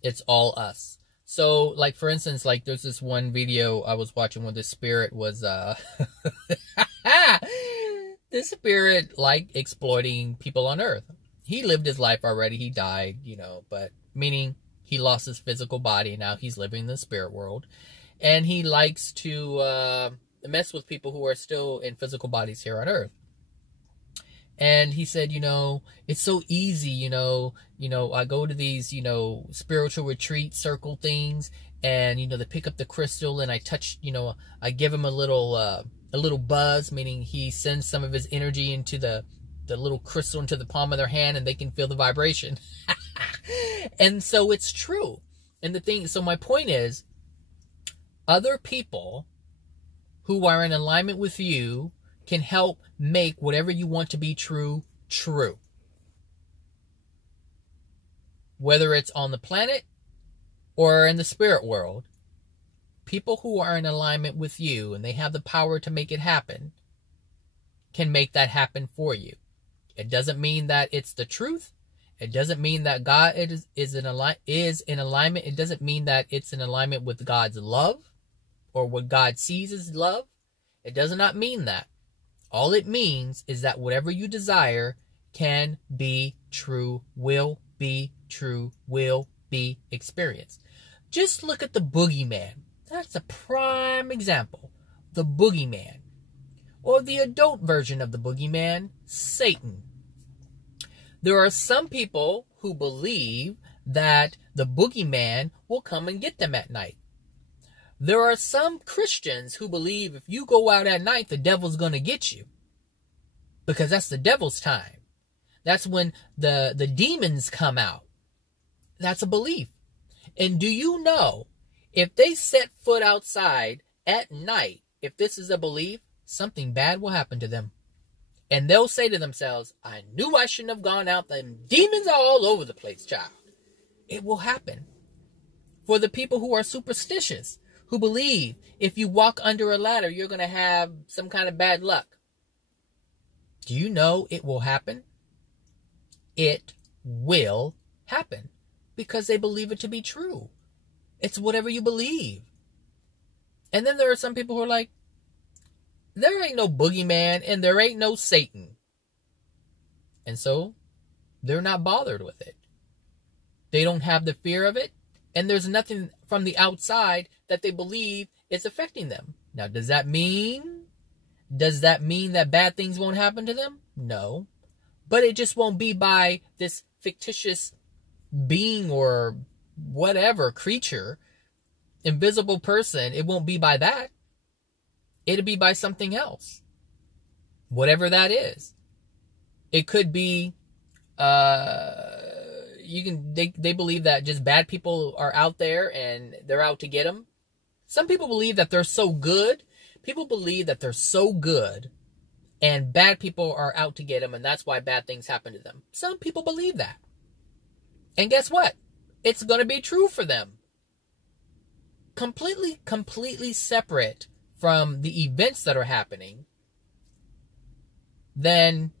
It's all us. So, like, for instance, like, there's this one video I was watching where the spirit was, this spirit liked exploiting people on Earth. He lived his life already. He died, you know, but meaning he lost his physical body. Now he's living in the spirit world. And he likes to mess with people who are still in physical bodies here on Earth. And he said, you know, it's so easy, you know, I go to these, you know, spiritual retreat circle things, and, you know, they pick up the crystal and I touch, you know, I give him a little buzz, meaning he sends some of his energy into the little crystal into the palm of their hand and they can feel the vibration. And so it's true. And so my point is, other people who are in alignment with you can help make whatever you want to be true, true. Whether it's on the planet or in the spirit world, people who are in alignment with you and they have the power to make it happen can make that happen for you. It doesn't mean that it's the truth. It doesn't mean that God is in alignment. It doesn't mean that it's in alignment with God's love or what God sees as love. It does not mean that. All it means is that whatever you desire can be true, will be true, will be experienced. Just look at the boogeyman. That's a prime example. The boogeyman. Or the adult version of the boogeyman, Satan. There are some people who believe that the boogeyman will come and get them at night. There are some Christians who believe if you go out at night, the devil's going to get you. Because that's the devil's time. That's when the demons come out. That's a belief. And do you know, if they set foot outside at night, if this is a belief, something bad will happen to them. And they'll say to themselves, I knew I shouldn't have gone out. The demons are all over the place, child. It will happen. For the people who are superstitious, who believe if you walk under a ladder, you're going to have some kind of bad luck. Do you know it will happen? It will happen because they believe it to be true. It's whatever you believe. And then there are some people who are like, there ain't no boogeyman and there ain't no Satan. And so they're not bothered with it. They don't have the fear of it. And there's nothing from the outside that they believe is affecting them. Now, does that mean that bad things won't happen to them? No. But it just won't be by this fictitious being or whatever creature, invisible person. It won't be by that. It'll be by something else. Whatever that is. It could be they believe that just bad people are out there and they're out to get them. Some people believe that they're so good. People believe that they're so good and bad people are out to get them, and that's why bad things happen to them. Some people believe that. And guess what? It's going to be true for them. Completely separate from the events that are happening than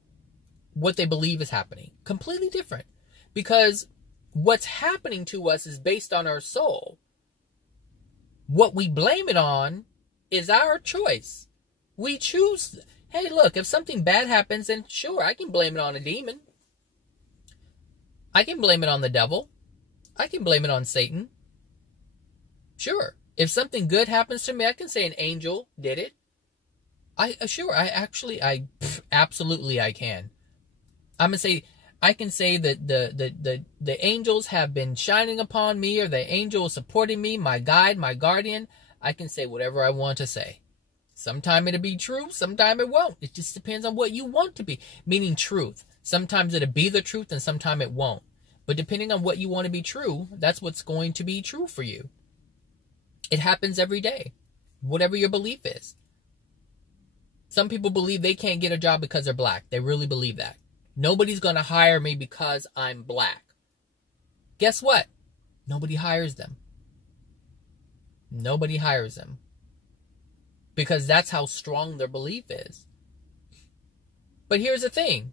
what they believe is happening. Completely different. Because what's happening to us is based on our soul. What we blame it on is our choice. We choose. Hey, look, if something bad happens, then sure, I can blame it on a demon. I can blame it on the devil. I can blame it on Satan. Sure. If something good happens to me, I can say an angel did it. Absolutely I can. I can say that the angels have been shining upon me, or the angel is supporting me, my guide, my guardian. I can say whatever I want to say. Sometime it'll be true, sometime it won't. It just depends on what you want to be, meaning truth. Sometimes it'll be the truth and sometimes it won't. But depending on what you want to be true, that's what's going to be true for you. It happens every day, whatever your belief is. Some people believe they can't get a job because they're black. They really believe that. Nobody's going to hire me because I'm black. Guess what? Nobody hires them. Nobody hires them. Because that's how strong their belief is. But here's the thing.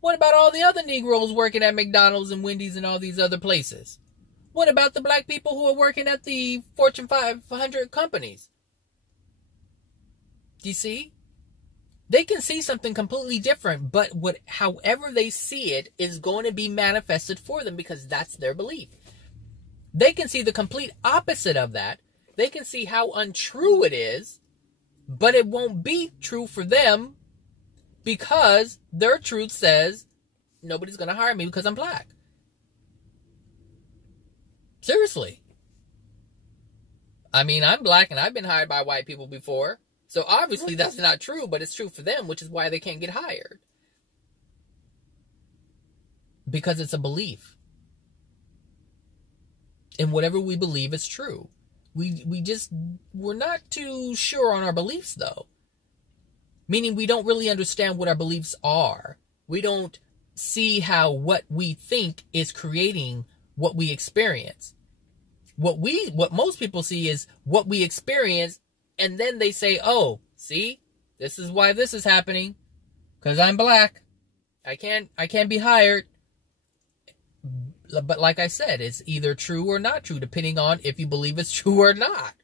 What about all the other Negroes working at McDonald's and Wendy's and all these other places? What about the black people who are working at the Fortune 500 companies? Do you see? They can see something completely different, but however they see it is going to be manifested for them because that's their belief. They can see the complete opposite of that. They can see how untrue it is, but it won't be true for them because their truth says nobody's going to hire me because I'm black. Seriously. I mean, I'm black and I've been hired by white people before. So obviously that's not true, but it's true for them, which is why they can't get hired. Because it's a belief. And whatever we believe is true. We're not too sure on our beliefs though. Meaning we don't really understand what our beliefs are. We don't see how what we think is creating what we experience. What most people see is what we experience, and then they say, oh, see, this is why this is happening. Because I'm black. I can't be hired. But like I said, it's either true or not true, depending on if you believe it's true or not.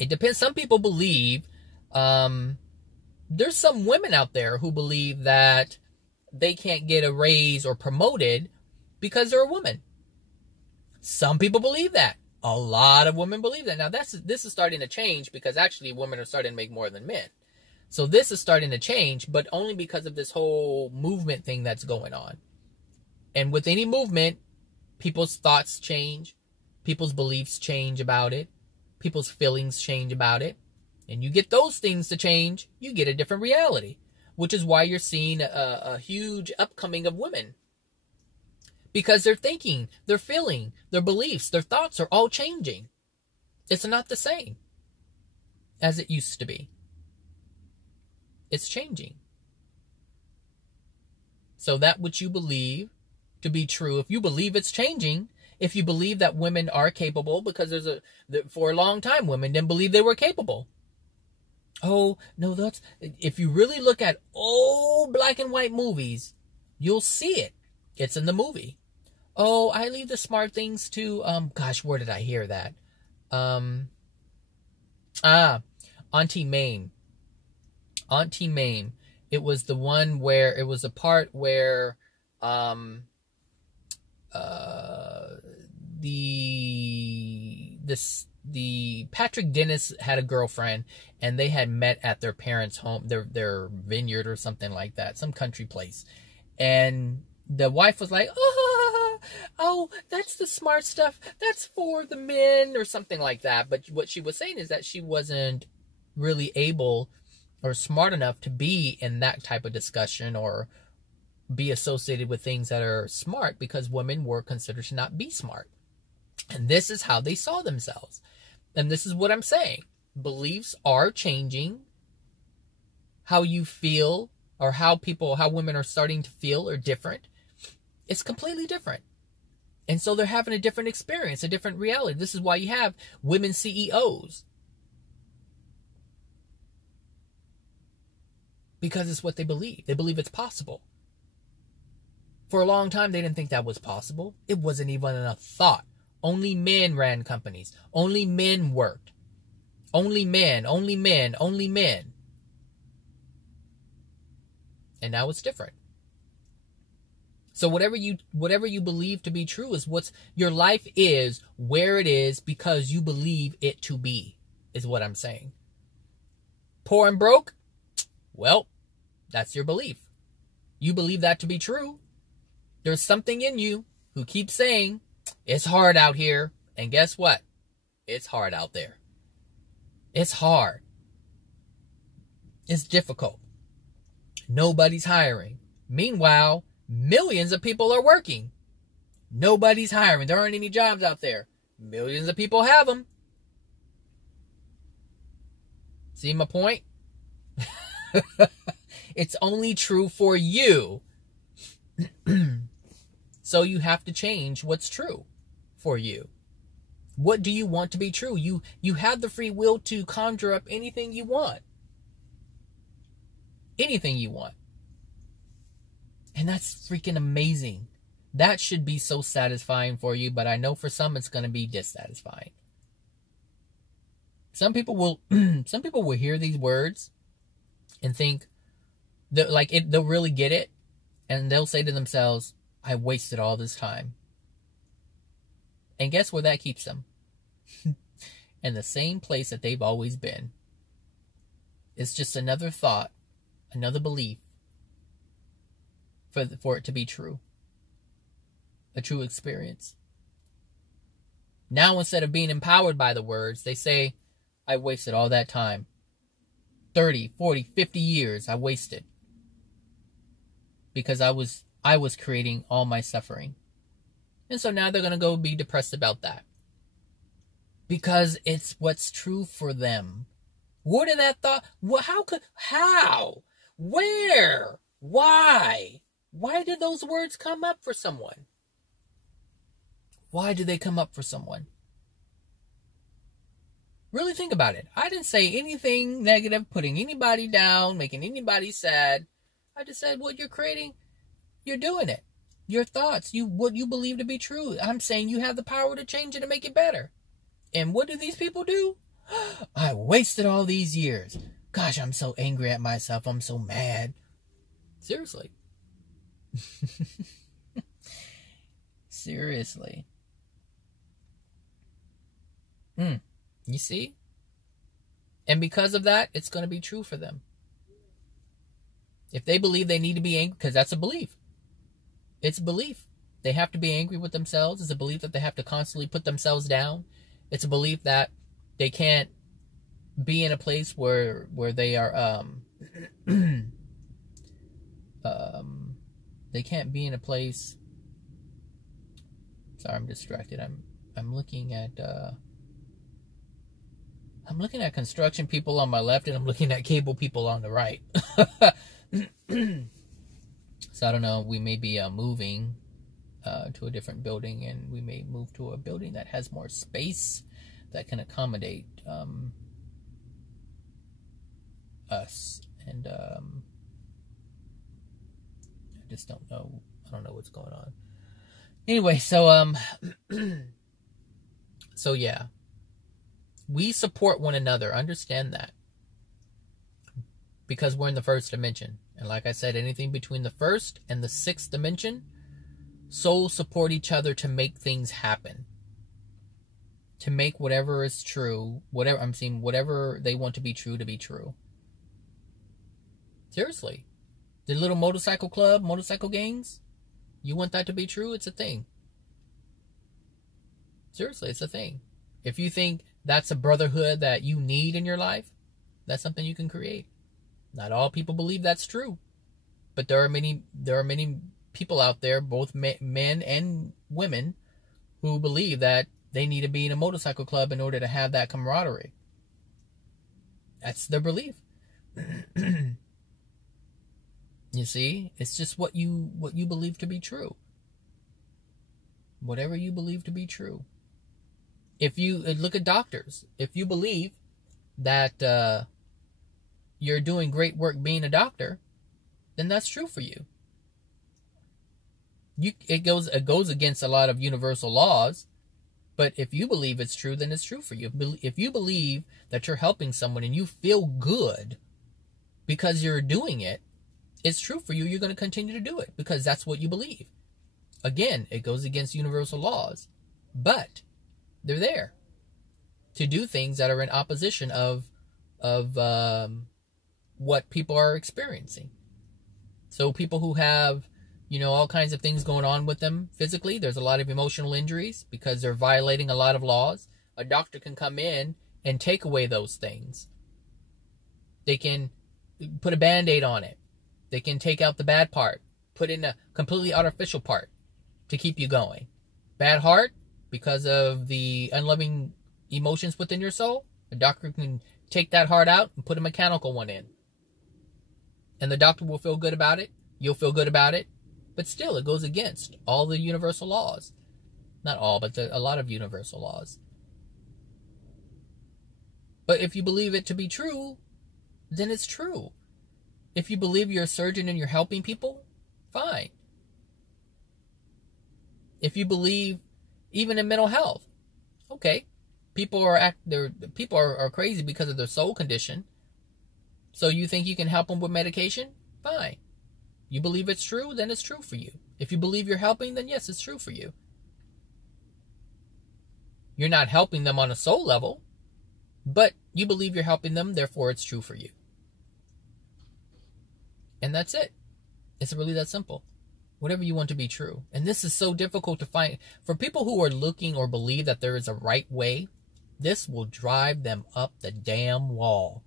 It depends. Some people believe, there's some women out there who believe that they can't get a raise or promoted because they're a woman. Some people believe that. A lot of women believe that. Now, this is starting to change because actually women are starting to make more than men. So this is starting to change, but only because of this whole movement thing that's going on. And with any movement, people's thoughts change. People's beliefs change about it. People's feelings change about it. And you get those things to change, you get a different reality. Which is why you're seeing a huge upcoming of women. Because they're thinking, they're feeling, their beliefs, their thoughts are all changing. It's not the same as it used to be. It's changing. So that which you believe to be true, if you believe it's changing, if you believe that women are capable, because for a long time women didn't believe they were capable. Oh, no, if you really look at old black and white movies, you'll see it. It's in the movie. Oh, I leave the smart things to, gosh, where did I hear that? Auntie Mame. Auntie Mame. It was the one where, it was a part where, the Patrick Dennis had a girlfriend, and they had met at their parents' home, their vineyard or something like that, some country place. And the wife was like, oh, that's the smart stuff. That's for the men or something like that. But what she was saying is that she wasn't really able or smart enough to be in that type of discussion or be associated with things that are smart, because women were considered to not be smart. And this is how they saw themselves. And this is what I'm saying. Beliefs are changing. How you feel, or how women are starting to feel are different. It's completely different. And so they're having a different experience, a different reality. This is why you have women CEOs. Because it's what they believe. They believe it's possible. For a long time, they didn't think that was possible. It wasn't even a thought. Only men ran companies. Only men worked. Only men, only men, only men. And now it's different. So whatever you believe to be true is your life is where it is because you believe it to be, is what I'm saying. Poor and broke? Well, that's your belief. You believe that to be true. There's something in you who keeps saying, it's hard out here. And guess what? It's hard out there. It's hard. It's difficult. Nobody's hiring. Meanwhile, millions of people are working. Nobody's hiring. There aren't any jobs out there. Millions of people have them. See my point? It's only true for you. So you have to change what's true for you. What do you want to be true? You have the free will to conjure up anything you want. Anything you want. And that's freaking amazing. That should be so satisfying for you, but I know for some it's going to be dissatisfying. Some people will hear these words and think that they'll really get it, and they'll say to themselves, I wasted all this time. And guess where that keeps them? In the same place that they've always been. It's just another thought, another belief for it to be true. A true experience. Now instead of being empowered by the words, they say, I wasted all that time. 30, 40, 50 years I wasted. Because I was creating all my suffering. And so now they're going to go be depressed about that. Because it's what's true for them. What did that thought? How? Where? Why? Why did those words come up for someone? Why do they come up for someone? Really think about it. I didn't say anything negative, putting anybody down, making anybody sad. I just said what you're creating, you're doing it. Your thoughts, what you believe to be true. I'm saying you have the power to change it and make it better. And what do these people do? I wasted all these years. Gosh, I'm so angry at myself. I'm so mad. Seriously. Seriously. You see? And because of that, it's going to be true for them. If they believe they need to be angry, because that's a belief. It's a belief. They have to be angry with themselves. It's a belief that they have to constantly put themselves down. It's a belief that they can't be in a place where they are they can't be in a place. Sorry, I'm distracted. I'm looking at construction people on my left, and I'm looking at cable people on the right. So I don't know, we may be moving to a different building, and we may move to a building that has more space that can accommodate us. And I just don't know. I don't know what's going on. Anyway, so so yeah. We support one another. Understand that. Because we're in the first dimension. And like I said, anything between the first and the sixth dimension, souls support each other to make things happen. To make whatever is true, whatever they want to be true. Seriously. The little motorcycle club, motorcycle gangs, you want that to be true? It's a thing. Seriously, it's a thing. If you think that's a brotherhood that you need in your life, that's something you can create. Not all people believe that's true, but there are many people out there, both men and women, who believe that they need to be in a motorcycle club in order to have that camaraderie. That's their belief. You see, it's just what you believe to be true. Whatever you believe to be true. If you look at doctors, if you believe that you're doing great work being a doctor, then that's true for you. It goes against a lot of universal laws, but if you believe it's true, then it's true for you. If you believe that you're helping someone and you feel good because you're doing it, it's true for you. You're going to continue to do it because that's what you believe. Again, it goes against universal laws, but they're there to do things that are in opposition of what people are experiencing. So people who have, all kinds of things going on with them physically, there's a lot of emotional injuries because they're violating a lot of laws. A doctor can come in and take away those things. They can put a Band-Aid on it. They can take out the bad part, put in a completely artificial part to keep you going. Bad heart, because of the unloving emotions within your soul, the doctor can take that heart out and put a mechanical one in. And the doctor will feel good about it. You'll feel good about it. But still, it goes against all the universal laws. Not all, but a lot of universal laws. But if you believe it to be true, then it's true. If you believe you're a surgeon and you're helping people, fine. If you believe even in mental health, okay. People are crazy because of their soul condition. So you think you can help them with medication? Fine. You believe it's true, then it's true for you. If you believe you're helping, then yes, it's true for you. You're not helping them on a soul level, but you believe you're helping them, therefore it's true for you. And that's it. It's really that simple. Whatever you want to be true. And this is so difficult to find. For people who are looking or believe that there is a right way, this will drive them up the damn wall.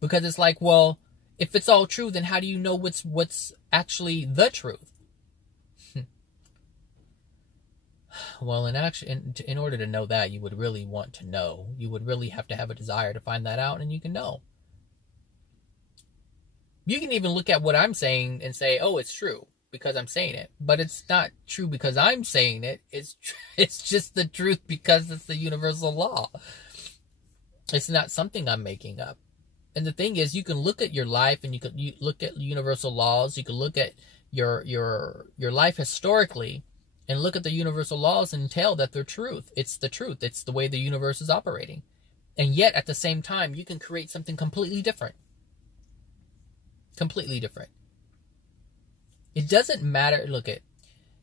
Because it's like, well, if it's all true, then how do you know what's actually the truth? Well, in order to know that, you would really want to know. You would really have to have a desire to find that out, and you can know. You can even look at what I'm saying and say, oh, it's true because I'm saying it. But it's not true because I'm saying it. It's just the truth because it's the universal law. It's not something I'm making up. And the thing is, you can look at your life and you look at universal laws. You can look at your life historically and look at the universal laws and tell that they're truth. It's the truth. It's the way the universe is operating. And yet, at the same time, you can create something completely different. Completely different. It doesn't matter.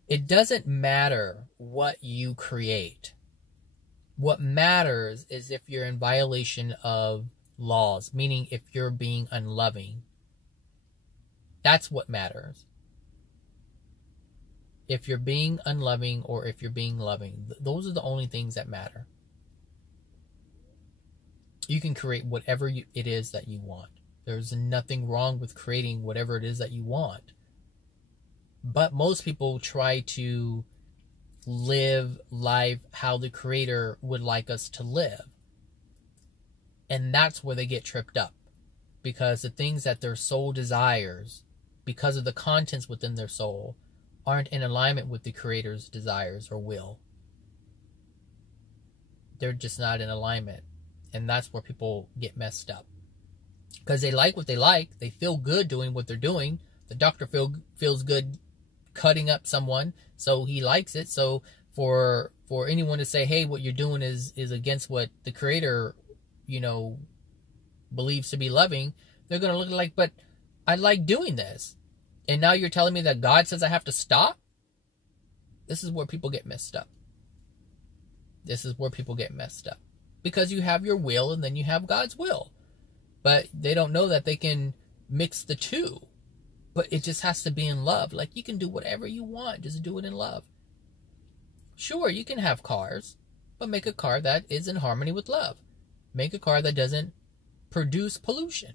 It doesn't matter what you create. What matters is if you're in violation of laws, meaning if you're being unloving. That's what matters. If you're being unloving or if you're being loving, those are the only things that matter. You can create whatever it is that you want. There's nothing wrong with creating whatever it is that you want. But most people try to live life how the Creator would like us to live. And that's where they get tripped up. Because the things that their soul desires, because of the contents within their soul, aren't in alignment with the Creator's desires or will. They're just not in alignment. And that's where people get messed up. Because they like what they like. They feel good doing what they're doing. The doctor feels good cutting up someone, so he likes it. So for anyone to say, hey, what you're doing is against what the Creator, believes to be loving, they're going to look like, but I like doing this. And now you're telling me that God says I have to stop? This is where people get messed up. This is where people get messed up. Because you have your will and then you have God's will. But they don't know that they can mix the two. But it just has to be in love. Like, you can do whatever you want. Just do it in love. Sure, you can have cars. But make a car that is in harmony with love. Make a car that doesn't produce pollution.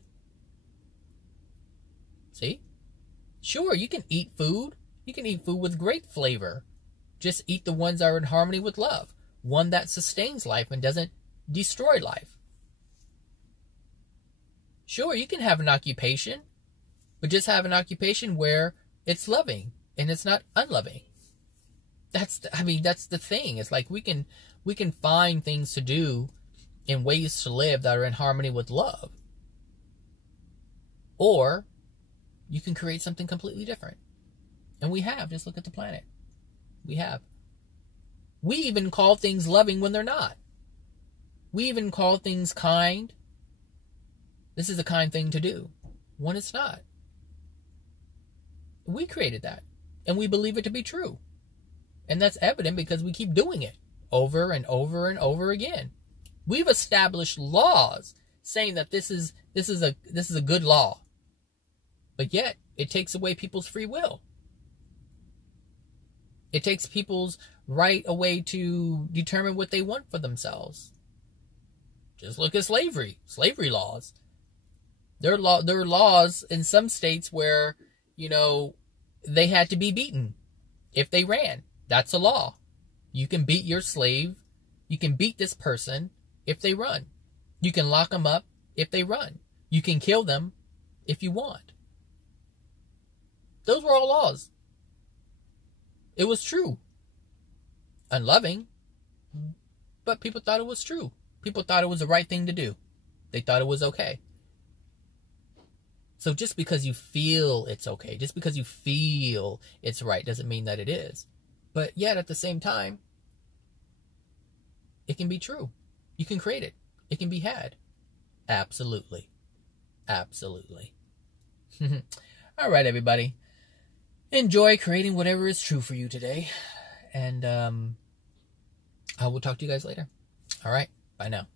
See? Sure, you can eat food. You can eat food with great flavor. Just eat the ones that are in harmony with love. One that sustains life and doesn't destroy life. Sure, you can have an occupation, but just have an occupation where it's loving and it's not unloving. That's the thing. It's like we can find things to do and ways to live that are in harmony with love. Or you can create something completely different. And we have. Just look at the planet. We have. We even call things loving when they're not. We even call things kind. This is a kind thing to do when it's not. We created that. And we believe it to be true. And that's evident because we keep doing it over and over and over again. We've established laws saying that this is a good law. But yet, it takes away people's free will. It takes people's right away to determine what they want for themselves. Just look at slavery laws. There are laws in some states where, they had to be beaten if they ran. That's a law. You can beat your slave. You can beat this person if they run. You can lock them up if they run. You can kill them if you want. Those were all laws. It was true. Unloving. But people thought it was true. People thought it was the right thing to do. They thought it was okay. So just because you feel it's okay, just because you feel it's right, doesn't mean that it is. But yet at the same time, it can be true. You can create it. It can be had. Absolutely. Absolutely. All right, everybody. Enjoy creating whatever is true for you today. And I will talk to you guys later. All right. Bye now.